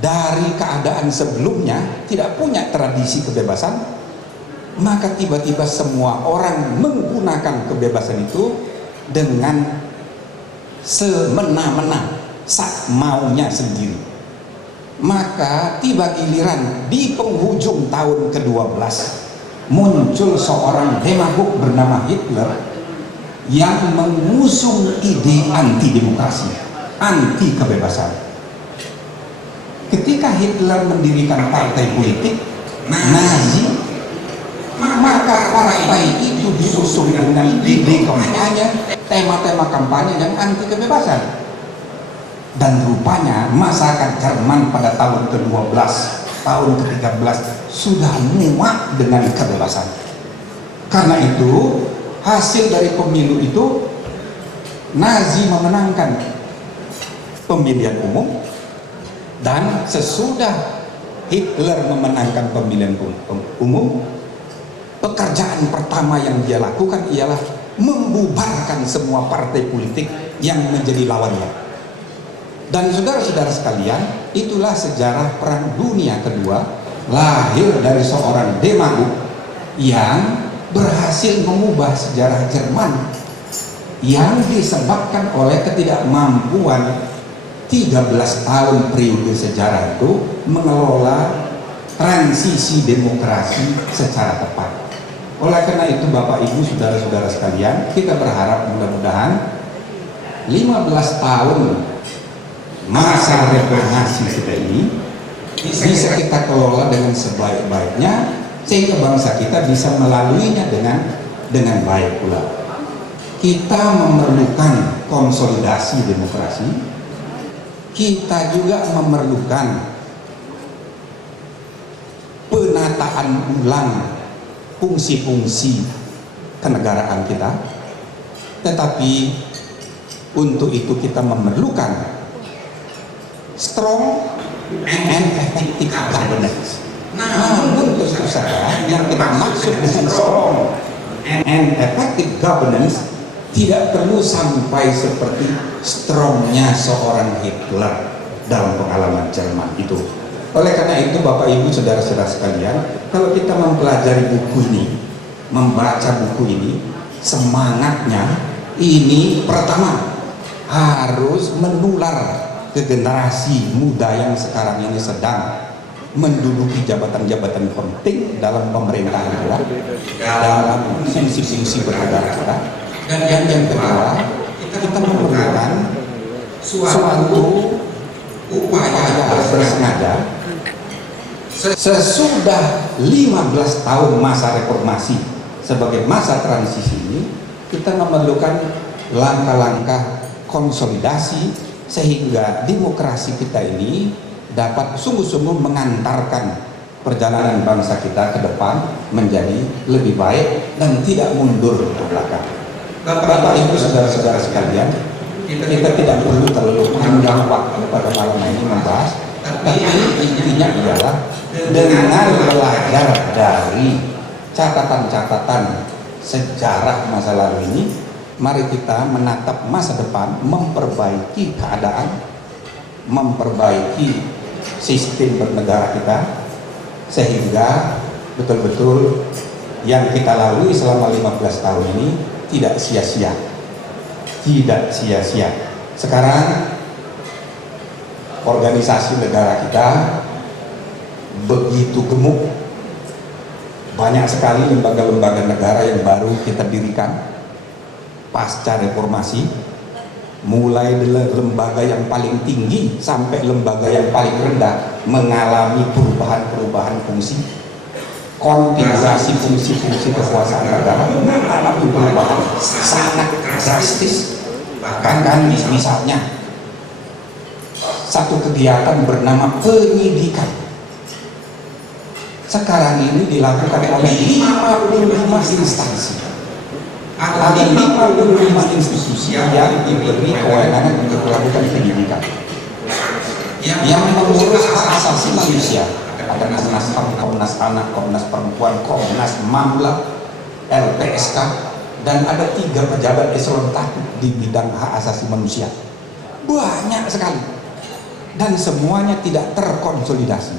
dari keadaan sebelumnya tidak punya tradisi kebebasan. Maka tiba-tiba semua orang menggunakan kebebasan itu dengan semena-mena, sak maunya sendiri. Maka tiba giliran di penghujung tahun ke-12 muncul seorang demagog bernama Hitler yang mengusung ide anti demokrasi, anti kebebasan. Ketika Hitler mendirikan partai politik Nazi, maka partai itu diusung dengan ide kampanye, tema-tema kampanye yang anti kebebasan. Dan rupanya masyarakat Jerman pada tahun ke-12, tahun ke-13 sudah muak dengan kebebasan. Karena itu hasil dari pemilu itu Nazi memenangkan pemilihan umum, dan sesudah Hitler memenangkan pemilihan umum, pekerjaan pertama yang dia lakukan ialah membubarkan semua partai politik yang menjadi lawannya. Dan saudara-saudara sekalian, itulah sejarah Perang Dunia Kedua lahir dari seorang demagog yang berhasil mengubah sejarah Jerman yang disebabkan oleh ketidakmampuan 13 tahun periode sejarah itu mengelola transisi demokrasi secara tepat. Oleh karena itu Bapak Ibu saudara-saudara sekalian, kita berharap mudah-mudahan 15 tahun masa reformasi kita ini bisa kita kelola dengan sebaik-baiknya, sehingga bangsa kita bisa melaluinya dengan baik pula. Kita memerlukan konsolidasi demokrasi, kita juga memerlukan penataan ulang fungsi-fungsi kenegaraan kita. Tetapi untuk itu kita memerlukan strong and effective governance. Namun tentu saja yang kita maksud dengan strong and effective governance tidak perlu sampai seperti strongnya seorang Hitler dalam pengalaman Jerman itu. Oleh karena itu Bapak Ibu saudara-saudara sekalian, kalau kita mempelajari buku ini, membaca buku ini, semangatnya ini pertama harus menular ke generasi muda yang sekarang ini sedang menduduki jabatan-jabatan penting dalam pemerintahan kita, dalam fungsi-fungsi bernegara kita. Dan yang kedua, kita memerlukan suatu upaya bersengaja sesudah 15 tahun masa reformasi sebagai masa transisi ini. Kita memerlukan langkah-langkah konsolidasi sehingga demokrasi kita ini dapat sungguh-sungguh mengantarkan perjalanan bangsa kita ke depan menjadi lebih baik dan tidak mundur ke belakang. Bapak Ibu saudara-saudara sekalian, kita tidak perlu terlalu panjang waktu pada malam ini membahas, tapi intinya ialah dengan belajar dari catatan-catatan sejarah masa lalu ini, mari kita menatap masa depan, memperbaiki keadaan, memperbaiki sistem bernegara kita, sehingga betul-betul yang kita lalui selama 15 tahun ini tidak sia-sia. Tidak sia-sia. Sekarang organisasi negara kita begitu gemuk. Banyak sekali lembaga-lembaga negara yang baru kita dirikan pasca reformasi, mulai dari lembaga yang paling tinggi sampai lembaga yang paling rendah mengalami perubahan-perubahan fungsi. Konfigurasi fungsi-fungsi kekuasaan negara mengalami perubahan sangat drastis. Bahkan kan misalnya satu kegiatan bernama penyidikan sekarang ini dilakukan oleh 55 instansi. Ada 55 institusi yang diberi kewenangan untuk melakukan penyidikan yang mengurus hak asasi manusia. Ada Komnas HAM, Komnas Anak, Komnas Perempuan, Komnas MAMLA, LPSK, dan ada 3 pejabat eselon 1 di bidang hak asasi manusia. Banyak sekali, dan semuanya tidak terkonsolidasi.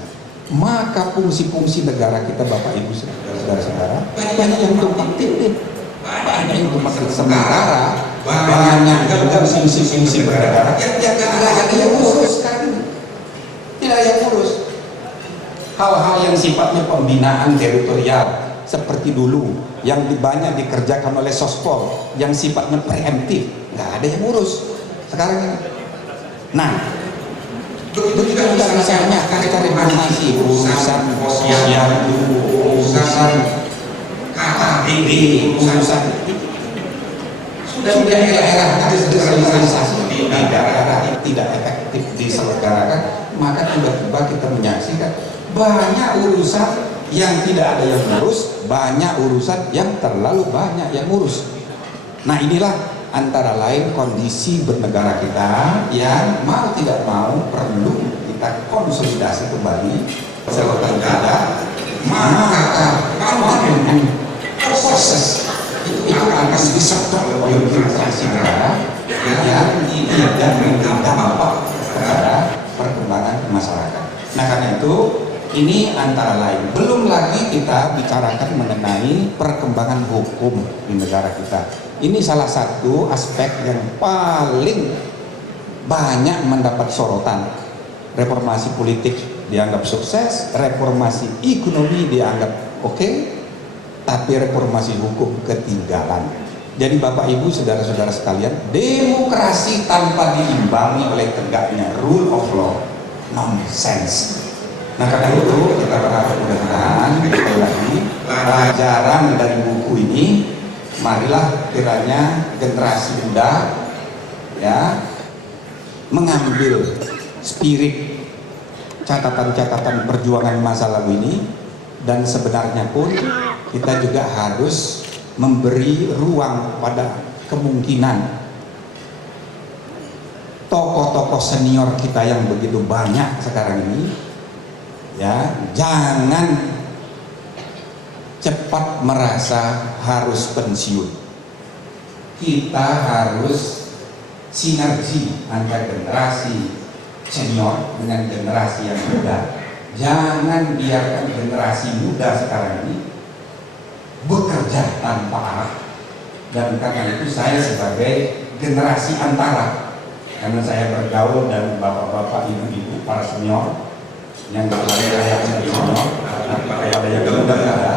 Maka fungsi-fungsi negara kita, Bapak Ibu saudara-saudara, banyak yang tumpang tindih, banyak yang tumpang tindih. Sementara banyak juga fungsi-fungsi bernegara yang tidak ada yang urus sekali, tidak ada yang urus. Hal-hal yang sifatnya pembinaan teritorial seperti dulu yang banyak dikerjakan oleh Sospol yang sifatnya preemptif, nggak ada yang urus sekarang ini. Nah, begitu juga misalnya kita reformasi urusan sosial, urusan KKBB, urusan sudah daerah desentralisasi di daerah tidak efektif diselenggarakan, maka tiba-tiba kita menyaksikan banyak urusan yang tidak ada yang ngurus, banyak urusan yang terlalu banyak yang ngurus. Nah, inilah antara lain kondisi bernegara kita yang mau tidak mau perlu kita konsolidasi kembali. Selatan ada, maka dengan proses itu akan disedot oleh birokrasi negara yang tidak memberikan dampak kepada perkembangan masyarakat. Nah, karena itu ini antara lain, belum lagi kita bicarakan mengenai perkembangan hukum di negara kita. Ini salah satu aspek yang paling banyak mendapat sorotan. Reformasi politik dianggap sukses, reformasi ekonomi dianggap oke, tapi reformasi hukum ketinggalan. Jadi Bapak Ibu saudara-saudara sekalian, demokrasi tanpa diimbangi oleh tegaknya rule of law, nonsense. Nah, karena itu kita berharap mudah-mudahan sekali lagi pelajaran dari buku ini, marilah kiranya generasi muda ya mengambil spirit catatan-catatan perjuangan masa lalu ini, dan sebenarnya pun kita juga harus memberi ruang pada kemungkinan tokoh-tokoh senior kita yang begitu banyak sekarang ini, ya, jangan cepat merasa harus pensiun. Kita harus sinergi antara generasi senior dengan generasi yang muda. Jangan biarkan generasi muda sekarang ini bekerja tanpa arah. Dan karena itu saya sebagai generasi antara, karena saya bergaul dan bapak-bapak, ibu-ibu, para senior yang berlayar dari senior, tapi ada yang muda ada,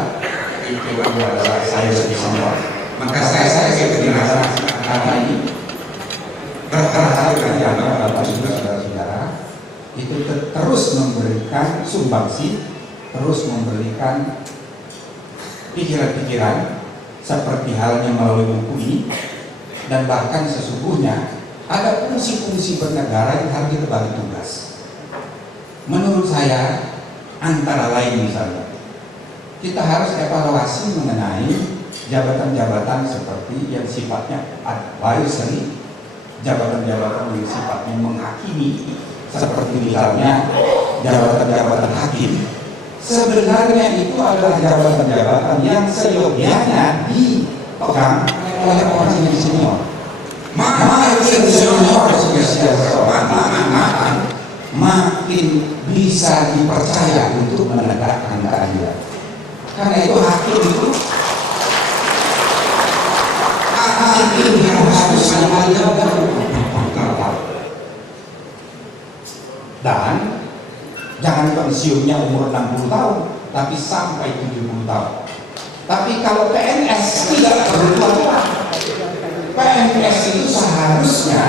itu adalah saya lebih senior. Maka saya sebagai generasi antara ini berharap kepada bapak ibu saudara-saudara itu terus memberikan sumbangsi, terus memberikan pikiran-pikiran seperti halnya melalui buku ini, dan bahkan sesungguhnya ada fungsi-fungsi bernegara yang harus kita bagi tugas. Menurut saya antara lain misalnya kita harus evaluasi mengenai jabatan-jabatan seperti yang sifatnya advisory jabatan-jabatan yang sifatnya menghakimi, seperti misalnya jabatan-jabatan hakim. Sebenarnya itu adalah jabatan-jabatan yang seyogyanya dipegang oleh orang yang senior. Makin senior makin bisa dipercaya untuk menegakkan keadilan. Karena itu hakim itu harus menjaga dan jangan pensiunnya umur 60 tahun, tapi sampai 70 tahun. Tapi kalau PNS tidak perlu tua. PNS itu seharusnya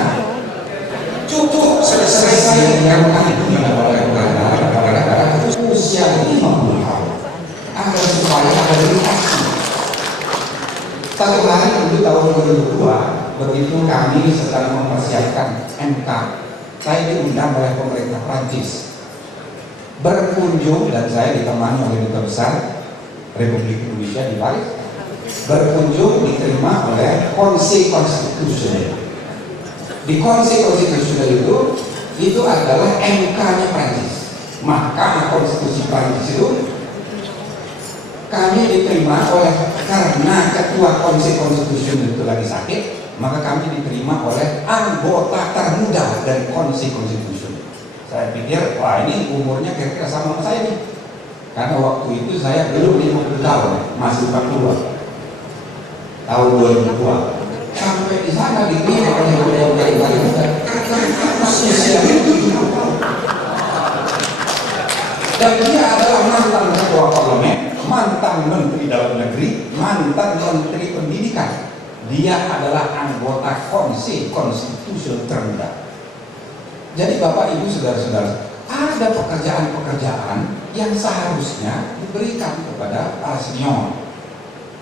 cukup selesai yang usia 50 tahun agar supaya ada relasi. Satu hari itu tahun 2002, begitu kami sedang mempersiapkan MK, saya diundang oleh pemerintah Prancis berkunjung, dan saya ditemani oleh Duta Besar Republik Indonesia di Paris, berkunjung diterima oleh Conseil Constitutionnel. Di Conseil Constitutionnel itu adalah MK-nya Prancis, Mahkamah Konstitusi Prancis itu. Kami diterima oleh, karena ketua Conseil Constitutionnel itu lagi sakit, maka kami diterima oleh anggota termuda dari Conseil Constitutionnel. Saya pikir, wah ini umurnya kira-kira sama saya nih, karena waktu itu saya belum 50 tahun, masih 40 tahun 2002. Sampai di sana diterima oleh anggota usia itu. Dan dia adalah mantan ketua parlemen, mantan menteri dalam negeri, mantan menteri pendidikan. Dia adalah anggota Conseil Constitutionnel termuda. Jadi Bapak Ibu saudara-saudara, ada pekerjaan-pekerjaan yang seharusnya diberikan kepada para senior.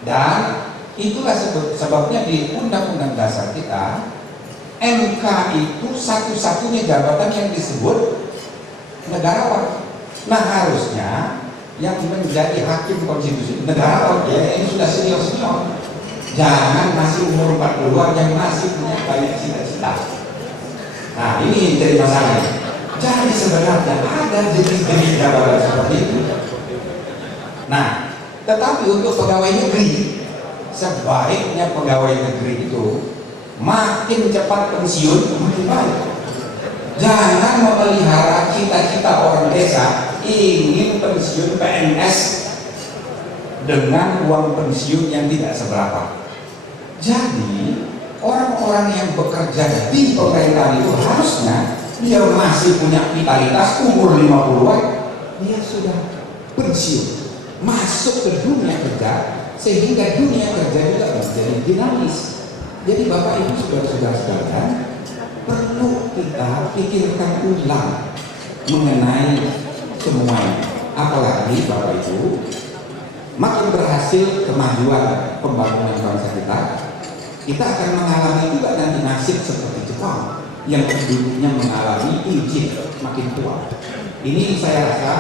Dan itulah sebabnya di Undang-Undang Dasar kita, MK itu satu-satunya jabatan yang disebut negarawan. Nah harusnya yang menjadi hakim konstitusi negarawan ya ini sudah senior-senior. Jangan masih umur 40-an yang masih punya banyak cita-cita. Nah ini jadi masalah. Jadi sebenarnya ada jenis-jenis jabatan seperti itu. Nah, tetapi untuk pegawai negeri, sebaiknya pegawai negeri itu makin cepat pensiun makin baik. Jangan memelihara cita-cita orang desa ingin pensiun PNS dengan uang pensiun yang tidak seberapa. Jadi orang-orang yang bekerja di pemerintahan itu harusnya dia masih punya vitalitas, umur 50-an dia sudah pensiun, masuk ke dunia kerja, sehingga dunia kerja juga menjadi dinamis. Jadi Bapak Ibu saudara-saudara sekalian, perlu kita pikirkan ulang mengenai semuanya. Apalagi Bapak Ibu, makin berhasil kemajuan pembangunan bangsa kita akan mengalami juga nanti nasib seperti Jepang yang penduduknya mengalami aging makin tua. Ini saya rasa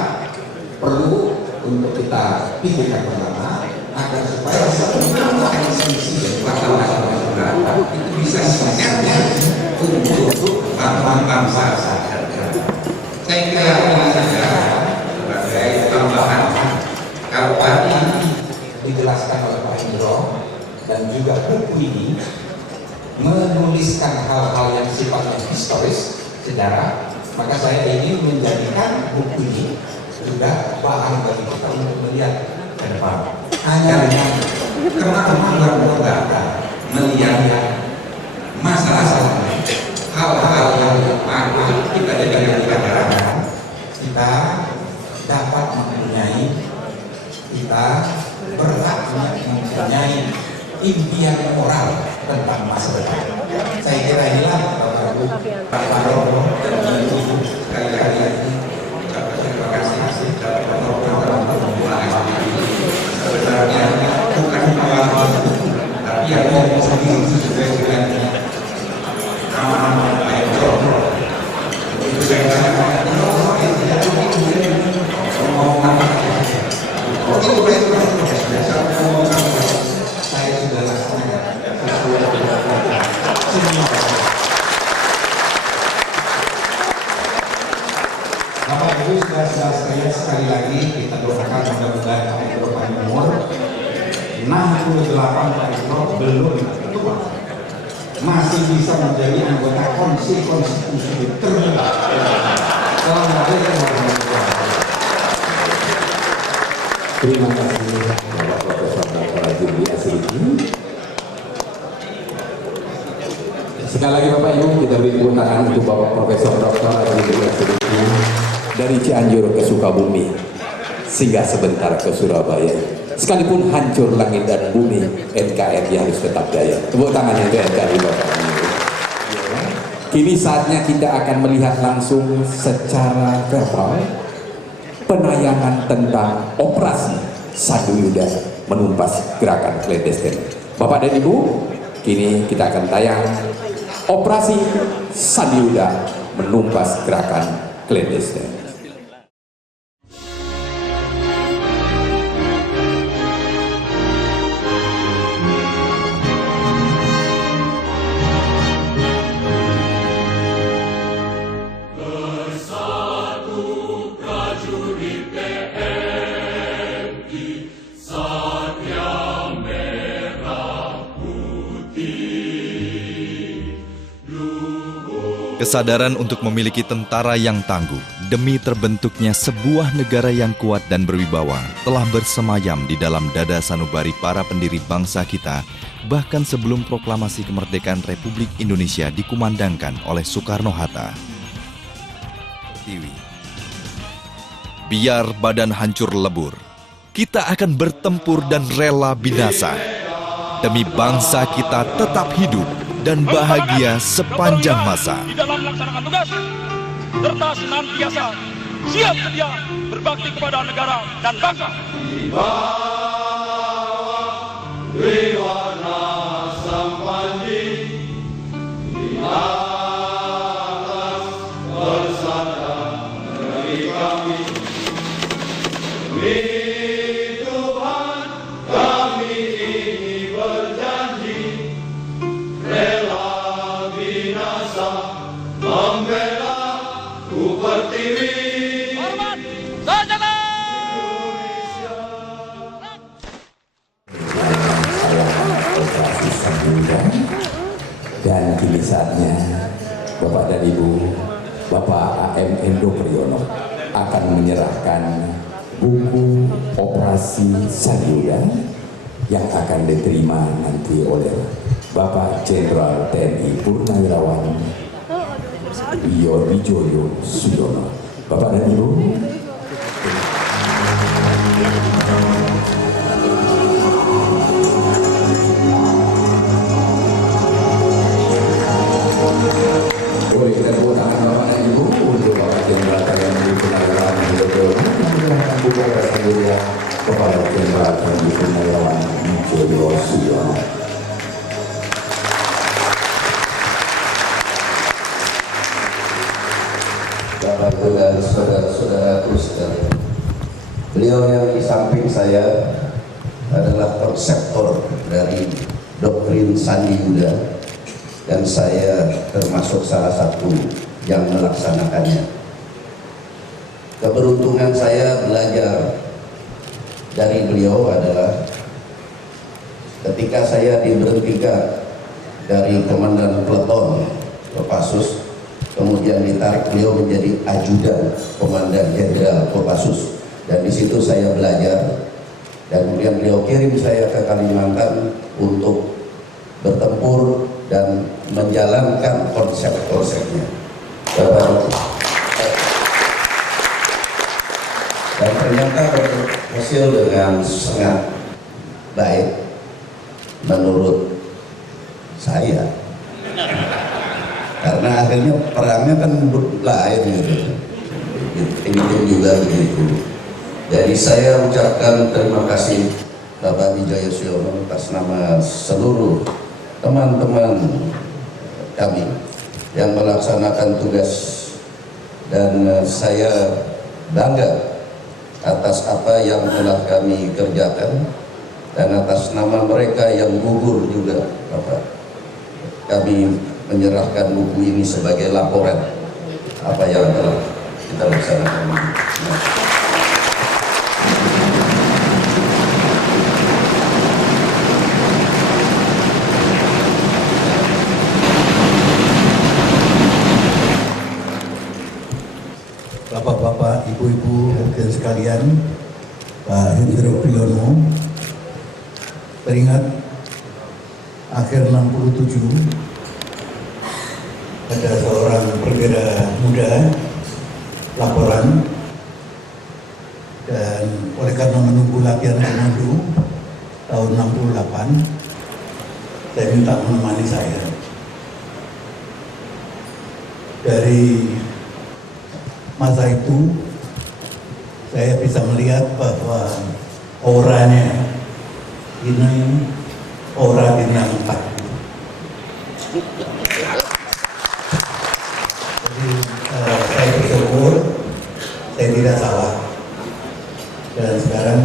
perlu untuk kita pikirkan bersama agar supaya transmisi dari masyarakat itu bisa sebenarnya untuk bangsa. Saya kira ini saja sebagai tambahan. Kalau tadi dijelaskan oleh Pak Indro dan juga buku ini menuliskan hal-hal yang sifatnya historis sejarah, maka saya ingin menjadikan buku ini juga bahan bagi kita untuk melihat ke depan. Hanya dengan kemampuan berbeda melihat masalah hal-hal yang kita jadikan pelajaran, kita dapat mempunyai, kita berhak mempunyai impian moral tentang masa depan. Saya kira inilah Bapak Ibu, Pak Romo dan Ibu sekali-kali lagi terima kasih sebenarnya bukan awal tapi yang ngomong sendiri sesuai dengan nama Pak Romo. Itu saya katakan ngomong apa itu saya sudah laksanakan sesuai dengan semua sekali lagi kita doakan mudah-mudahan sampai ke depan umur 68 Pak Ibro belum tua, masih bisa menjadi anggota konstitusi termuda. Assalamualaikum warahmatullahi wabarakatuh. Terima kasih Bapak Profesor Dr. Jimli Asyidiki. Sekali lagi Bapak Ibu, kita beri tepuk tangan untuk Bapak Profesor Dr. Jimli Asyidiki dari Cianjur ke Sukabumi, singgah sebentar ke Surabaya. Sekalipun hancur langit dan bumi, NKRI harus tetap jaya. Tepuk tangannya untuk NKRI Bapak Ibu. Kini saatnya kita akan melihat langsung secara verbal penayangan tentang operasi Sandu Yuda menumpas gerakan clandestine. Bapak dan Ibu, kini kita akan tayang operasi Sandu Yuda menumpas gerakan clandestine. Kesadaran untuk memiliki tentara yang tangguh demi terbentuknya sebuah negara yang kuat dan berwibawa telah bersemayam di dalam dada sanubari para pendiri bangsa kita, bahkan sebelum proklamasi kemerdekaan Republik Indonesia dikumandangkan oleh Soekarno-Hatta. Tiwi. Biar badan hancur lebur, kita akan bertempur dan rela binasa. Demi bangsa kita tetap hidup dan bahagia sepanjang masa. Di dalam melaksanakan tugas, serta senantiasa siap sedia berbakti kepada negara dan bangsa. Hormat, senjata! Operasi Sandu Yuda. Dan kini saatnya Bapak dan Ibu, Bapak AM Endo Priyono akan menyerahkan buku operasi Sandu Yuda yang akan diterima nanti oleh Bapak Jenderal TNI Purnawirawan Wijoyo Suyono. Bapak dan Ibu, boleh kita tepuk tangan Bapak dan Ibu untuk Bapak Jenderal TNI Purnawirawan Wijoyo menyerahkan buku operasi Sandu Yuda kepada Jenderal TNI Purnawirawan Wijoyo Suyono. Bapak Ibu dan saudara-saudara sekalian, beliau yang di samping saya adalah konseptor dari doktrin Sandu Yuda dan saya termasuk salah satu yang melaksanakannya. Keberuntungan saya belajar dari beliau adalah ketika saya diberhentikan dari Komandan Peleton Kopassus, kemudian ditarik beliau menjadi ajudan Komandan Jenderal Kopassus, dan di situ saya belajar, dan kemudian beliau kirim saya ke Kalimantan untuk bertempur dan menjalankan konsep-konsepnya. Dan ternyata berhasil dengan sangat baik menurut saya. Karena akhirnya perangnya kan lain gitu. Itu juga begitu. Jadi saya ucapkan terima kasih Bapak Wijoyo Suyono atas nama seluruh teman-teman kami yang melaksanakan tugas, dan saya bangga atas apa yang telah kami kerjakan dan atas nama mereka yang gugur juga, Bapak. Kami menyerahkan buku ini sebagai laporan apa yang telah kita laksanakan. sekalian, Pak Hendro Priyono, teringat akhir 67 ada seorang perwira muda laporan, dan oleh karena menunggu latihan komando tahun 68, saya minta menemani saya. Dari masa itu saya bisa melihat bahwa auranya ini aura bintang 4. Jadi saya bersyukur saya tidak salah, dan sekarang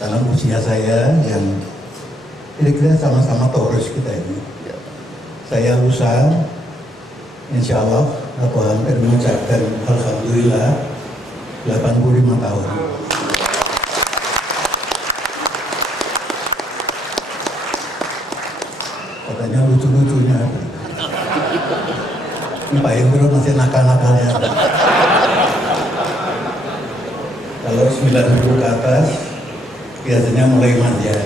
dalam usia saya yang kira-kira sama-sama Taurus kita ini, saya usaha insya Allah aku hampir mengucapkan alhamdulillah 85 tahun. Katanya lucu-lucunya. Ini Pak Hendro masih nakal-nakalnya. Kalau 90 ke atas biasanya mulai manja.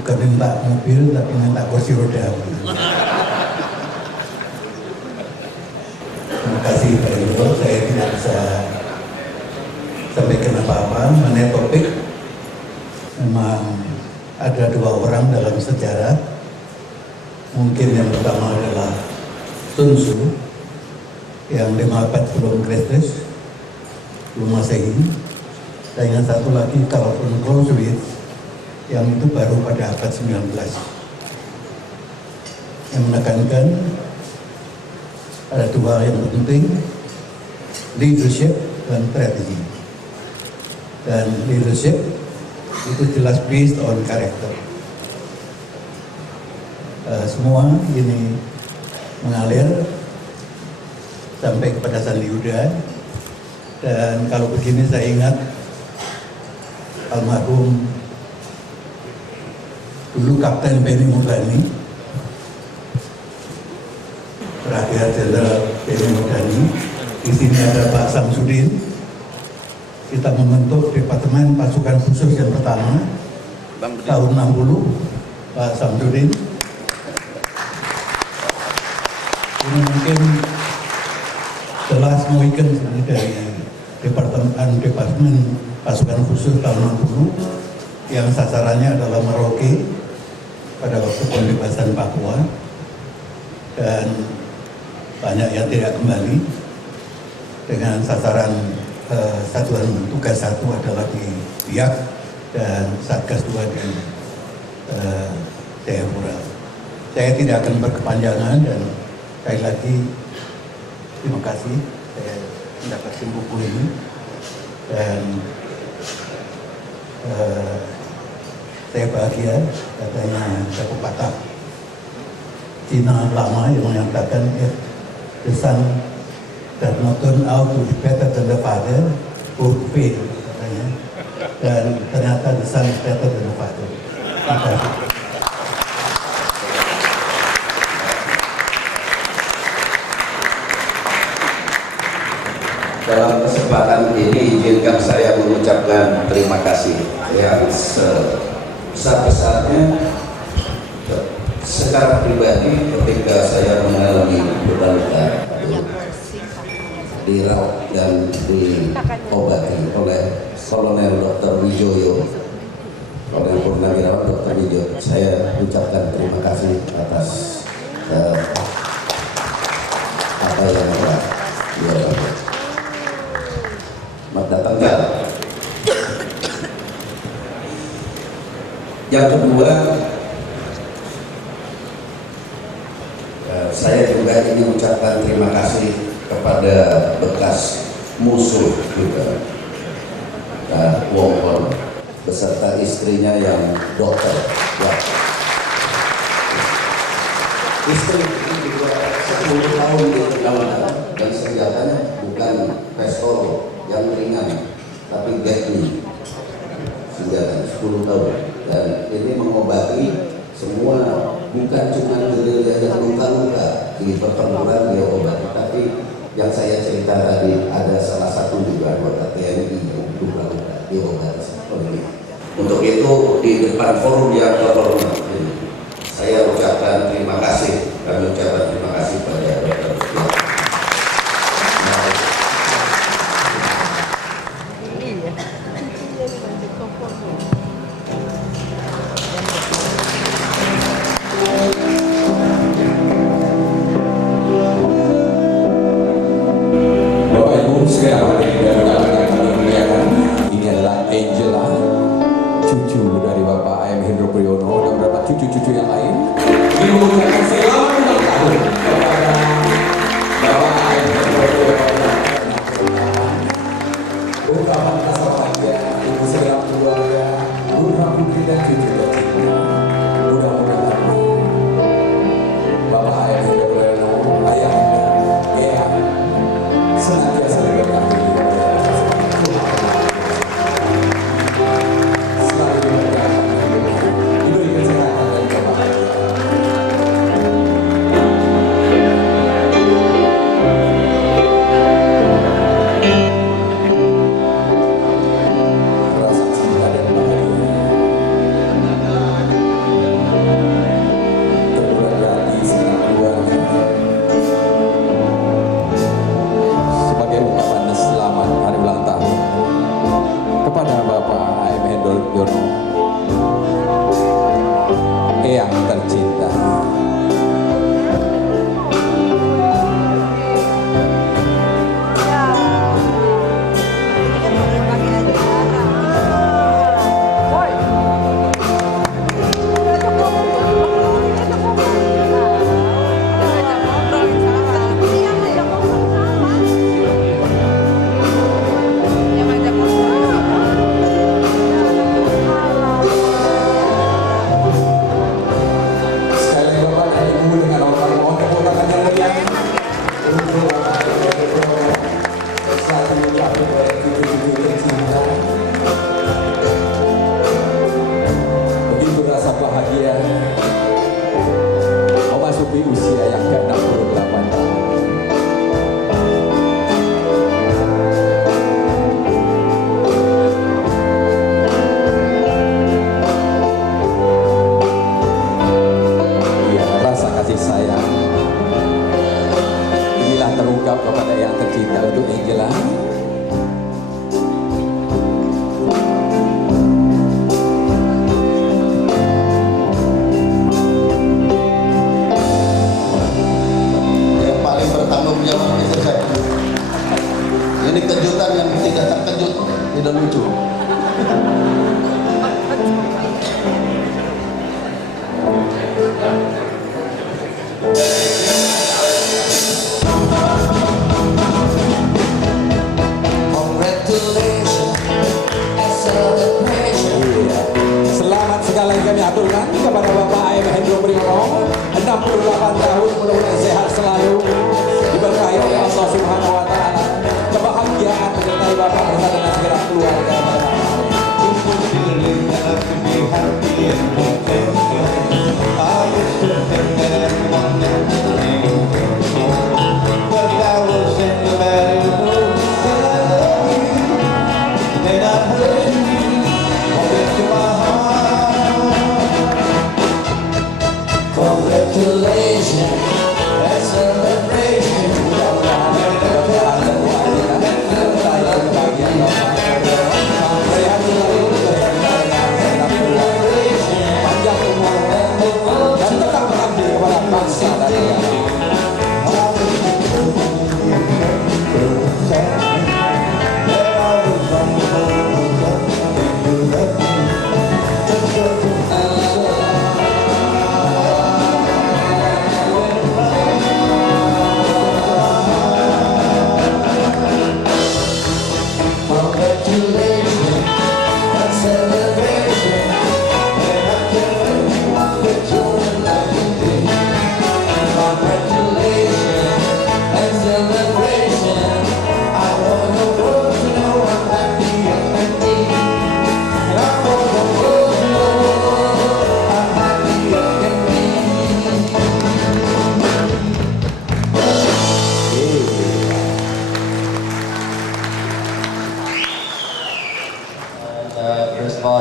Bukan minta mobil tapi minta kursi roda. Terima kasih Pak Hendro, saya tidak bisa sampaikan apa-apa mengenai topik. Memang ada dua orang dalam sejarah. Mungkin yang pertama adalah Sun Tzu yang 5 abad sebelum Kristus, belum Masehi. Dan yang satu lagi Karl von Clausewitz yang itu baru pada abad 19, yang menekankan ada dua yang penting, leadership dan strategi. Dan leadership itu jelas based on character. Semua ini mengalir sampai kepada Sandi Yuda. Dan kalau begini saya ingat almarhum dulu Kapten Benny Murdani, Brigadier Jenderal Benny Murdani. Di sini ada Pak Samsudin. Kita membentuk Departemen Pasukan Khusus yang pertama tahun 60, Pak Samsudin. Ini mungkin the last Mohican dari Departemen Pasukan Khusus tahun 60 yang sasarannya adalah Merauke pada waktu pembebasan Papua, dan banyak yang tidak kembali, dengan sasaran satuan tugas 1 adalah di Biak dan Satgas 2 di Jayapura. Saya tidak akan berkepanjangan, dan sekali lagi terima kasih saya mendapatkan buku ini, dan saya bahagia. Katanya ada pepatah Cina lama yang mengatakan, if the son does not turn out to be better than the father, would fail, katanya. Dan ternyata the son is better than the father. Terima kasih. Dalam kesempatan ini izinkan saya mengucapkan terima kasih yang sebesar-besarnya secara pribadi ketika saya mengalami luka-luka dirawat dan diobati oleh Kolonel Dr. Wijoyo, Kolonel Purnawirawan Dr. Wijoyo. Saya ucapkan terima kasih atas apa yang telah dia lakukan. Selamat datang ya. Yang kedua, saya juga ingin ucapkan terima kasih kepada bekas musuh juga, Wong Hon beserta istrinya yang dokter. Ya. Istri ini juga 10 tahun di perjalanan, dan senjatanya bukan pistol yang ringan, tapi Gatling senjata 10 tahun. Dan ini mengobati semua, bukan cuma gerilya yang luka-luka di pertempuran dia obati, tapi Yang saya cerita tadi, ada salah satu juga anggota TNI yang luka-luka dioperasi. Untuk itu di depan forum yang terhormat ini, saya ucapkan terima kasih. Kami ucapkan terima kasih pada Dr. Setiawan. Bapak Ibu sekalian hadirin dan undangan yang kami muliakan, ini adalah Angela, cucu dari Bapak A.M. Hendro Priyono dan beberapa cucu-cucu yang lain. Ini mengucapkan selamat ulang tahun kepada Bapak A.M. Hendro Priyono. Ungkapan rasa bahagia ibu segenap keluarga, putra putri dan cucu tercinta. Mudah-mudahan Bapak A.M. Hendro Priyono, ayahanda, eyang, senantiasa diberkati selalu diberkati, diberi kesehatan dan kebahagiaan. Rasa cinta dan bahagia tercurah di segenap keluarga. Sebagai ungkapan selamat hari ulang tahun kepada Bapak A.M. Hendro Priyono, eyang tercinta. Sekali lagi Bapak dan Ibu dengan hormat mohon tepuk tangan yang meriah untuk Bapak A.M. Hendro Priyono, satu dari cucu-cucu tercinta. Begitu rasa bahagia memasuki usia yang ke-68 tahun. Iya, rasa kasih sayang inilah terungkap kepada yang tercinta untuk Angela. Yang paling bertanggung jawab itu saya. Ini kejutan yang tidak terkejut, tidak lucu. Congratulations, a celebration. Iya. Selamat sekali lagi kami aturkan kepada Bapak A.M. Hendro Priyono, 68 tahun, mudah-mudahan sehat selalu, diberkahi oleh Allah Subhanahu wa Ta'ala, kebahagiaan menyertai Bapak bersama dengan segenap keluarga. Tumbuh di hati yang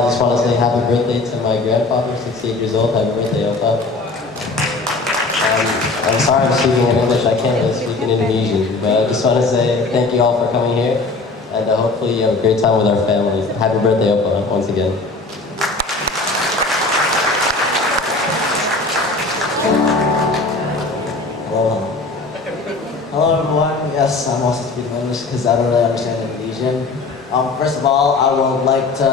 I just want to say happy birthday to my grandfather, 68 years old. Happy birthday, Opa. I'm sorry I'm speaking in English. I can't really speak in Indonesian, but I just want to say thank you all for coming here, and hopefully you have a great time with our families. Happy birthday, Opa, once again. Hello everyone, yes, I'm also speaking English because I don't really understand Indonesian. First of all, I would like to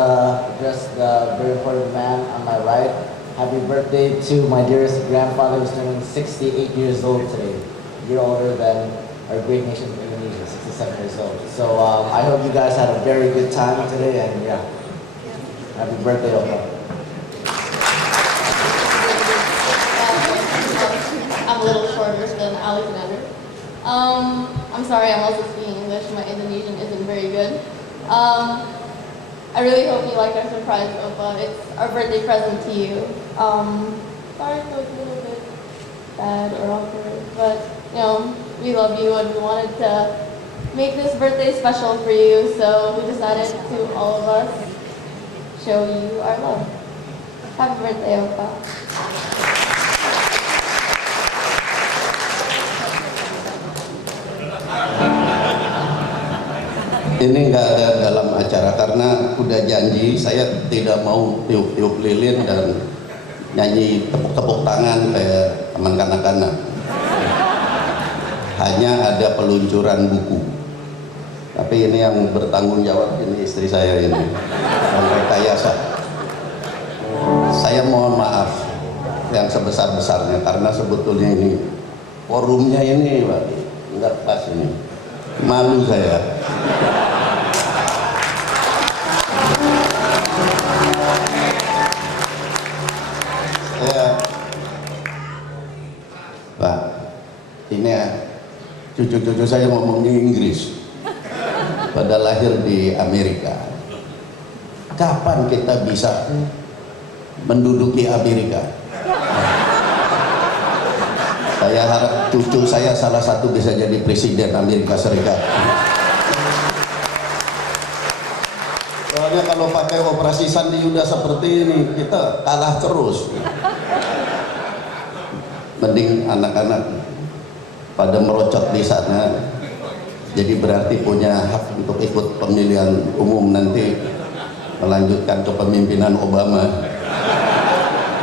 address the very important man on my right. Happy birthday to my dearest grandfather who's turning 68 years old today. A year older than our great nation of Indonesia, 67 years old. So I hope you guys had a very good time today, and yeah, happy birthday, Opa. I'm a little shorter than Alexander. I'm sorry, I'm also speaking English. My Indonesian isn't very good. I really hope you liked our surprise, Opa. It's our birthday present to you. Sorry if it was a little bit bad or awkward, but you know, we love you and we wanted to make this birthday special for you, so we decided to all of us show you our love. Happy birthday, Opa. Ini nggak ada dalam acara karena udah janji saya tidak mau tiup-tiup lilin dan nyanyi tepuk tangan kayak teman kanak-kanak. Hanya ada peluncuran buku. Tapi ini yang bertanggung jawab ini istri saya ini, yang rekayasa. Saya mohon maaf yang sebesar-besarnya karena sebetulnya ini forumnya ini Pak, nggak pas ini. Malu saya. Pak, ini cucu-cucu saya ngomongnya Inggris, pada lahir di Amerika. Kapan kita bisa menduduki Amerika? Saya harap cucu saya salah satu bisa jadi presiden Amerika Serikat. Soalnya kalau pakai operasi Sandi Yuda seperti ini, kita kalah terus. Mending anak-anak pada merocot di sana, jadi berarti punya hak untuk ikut pemilihan umum nanti, melanjutkan kepemimpinan Obama.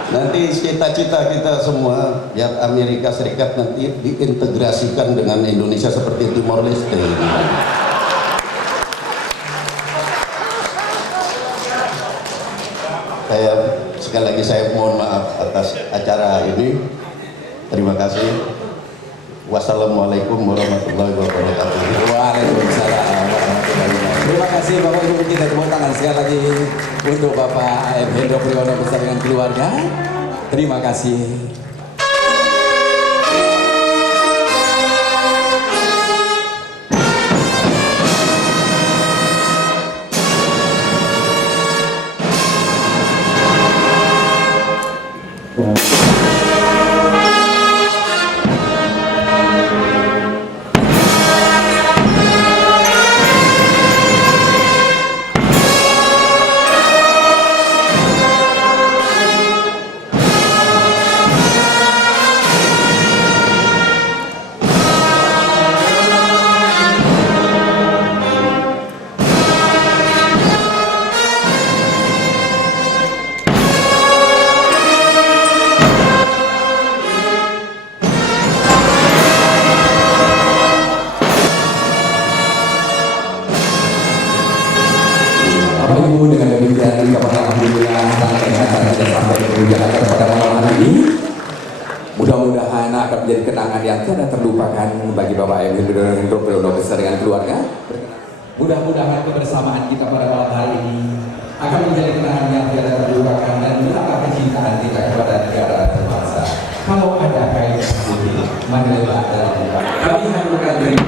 Nanti cita-cita kita semua ya Amerika Serikat nanti diintegrasikan dengan Indonesia seperti Timor Leste. Sekali lagi saya mohon maaf atas acara ini. Terima kasih. Wassalamualaikum warahmatullahi wabarakatuh. Waalaikumsalam warahmatullahi wabarakatuh. Terima kasih Bapak Ibu, kita tepuk tangan sekali lagi untuk Bapak A.M. Hendro Priyono bersama dengan keluarga. Terima kasih. Dengan demikian kepada alhamdulillah acara sudah sampai ke ujung acara pada malam hari ini. Mudah-mudahan akan menjadi kenangan yang tidak terlupakan bagi Bapak A.M. Hendro Priyono beserta dengan keluarga. Mudah-mudahan kebersamaan kita pada malam hari ini akan menjadi kenangan yang tidak terlupakan dan menambah kecintaan kita kepada negara dan bangsa. Kalau ada kaitan ini, marilah dalam kami haturkan terima.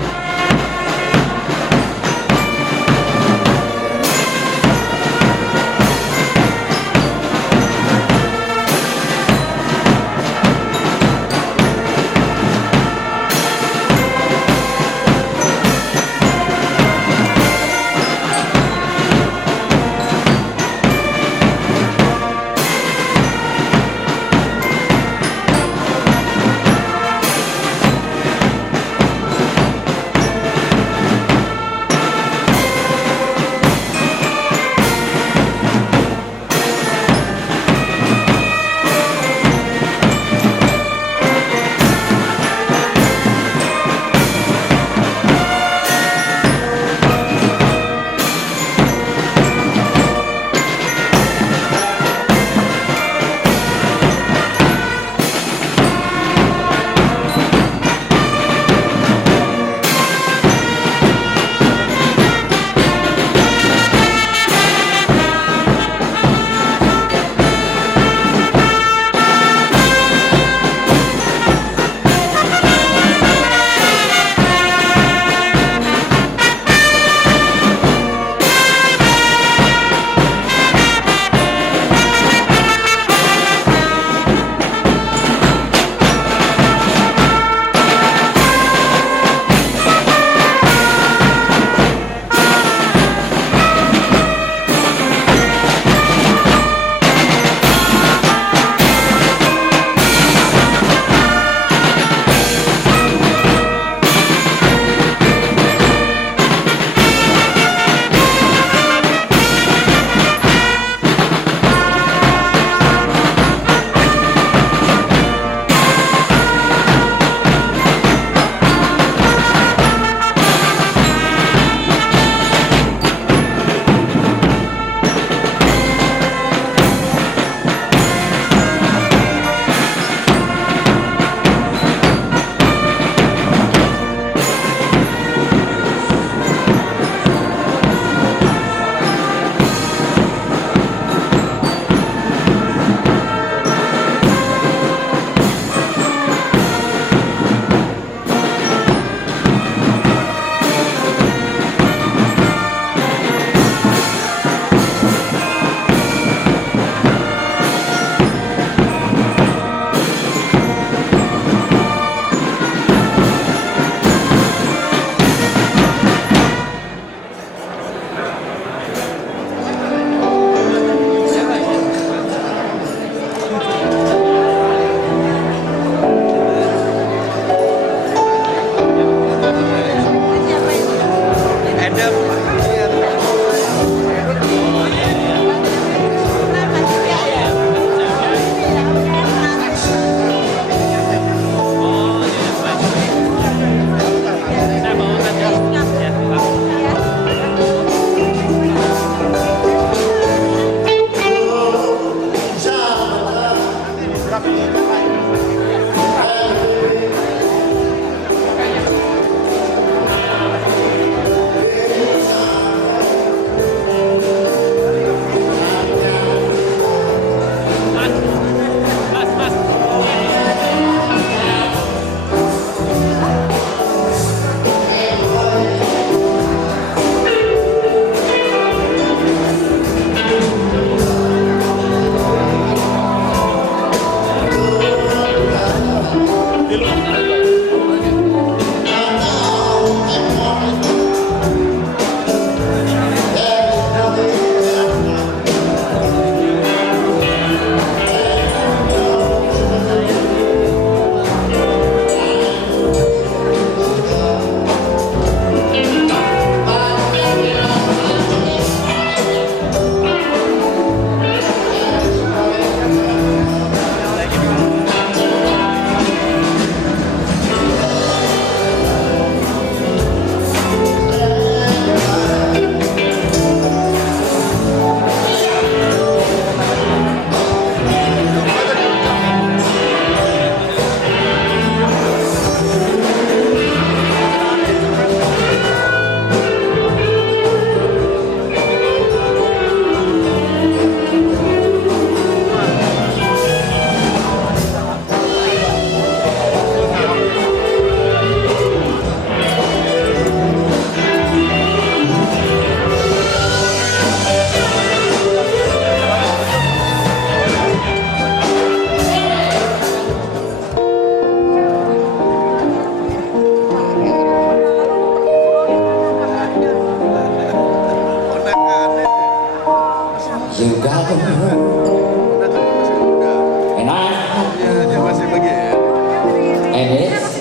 You got the hurt, and I and it's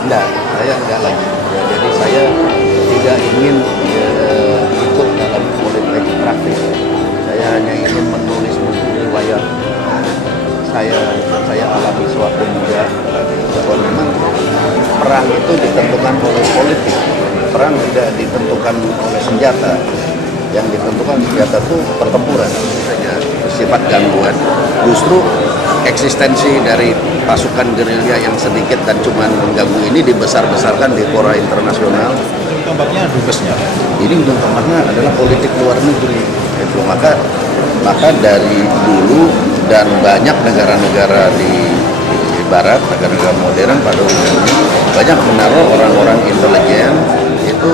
Enggak, saya enggak lagi. Ya, jadi saya tidak ingin ikut dalam politik praktis. Saya hanya ingin menulis buku riwayat saya alami sewaktu muda perang itu ditentukan oleh politik. Perang tidak ditentukan oleh senjata. Yang ditentukan senjata itu pertempuran saja, bersifat gangguan. Justru eksistensi dari pasukan gerilya yang sedikit dan cuma mengganggu ini dibesar-besarkan di fora internasional. Tombaknya dubesnya. Ini ujung tombaknya adalah politik luar negeri. Itu maka dari dulu dan banyak negara-negara di Barat, negara-negara modern pada umumnya banyak menaruh orang-orang intelijen itu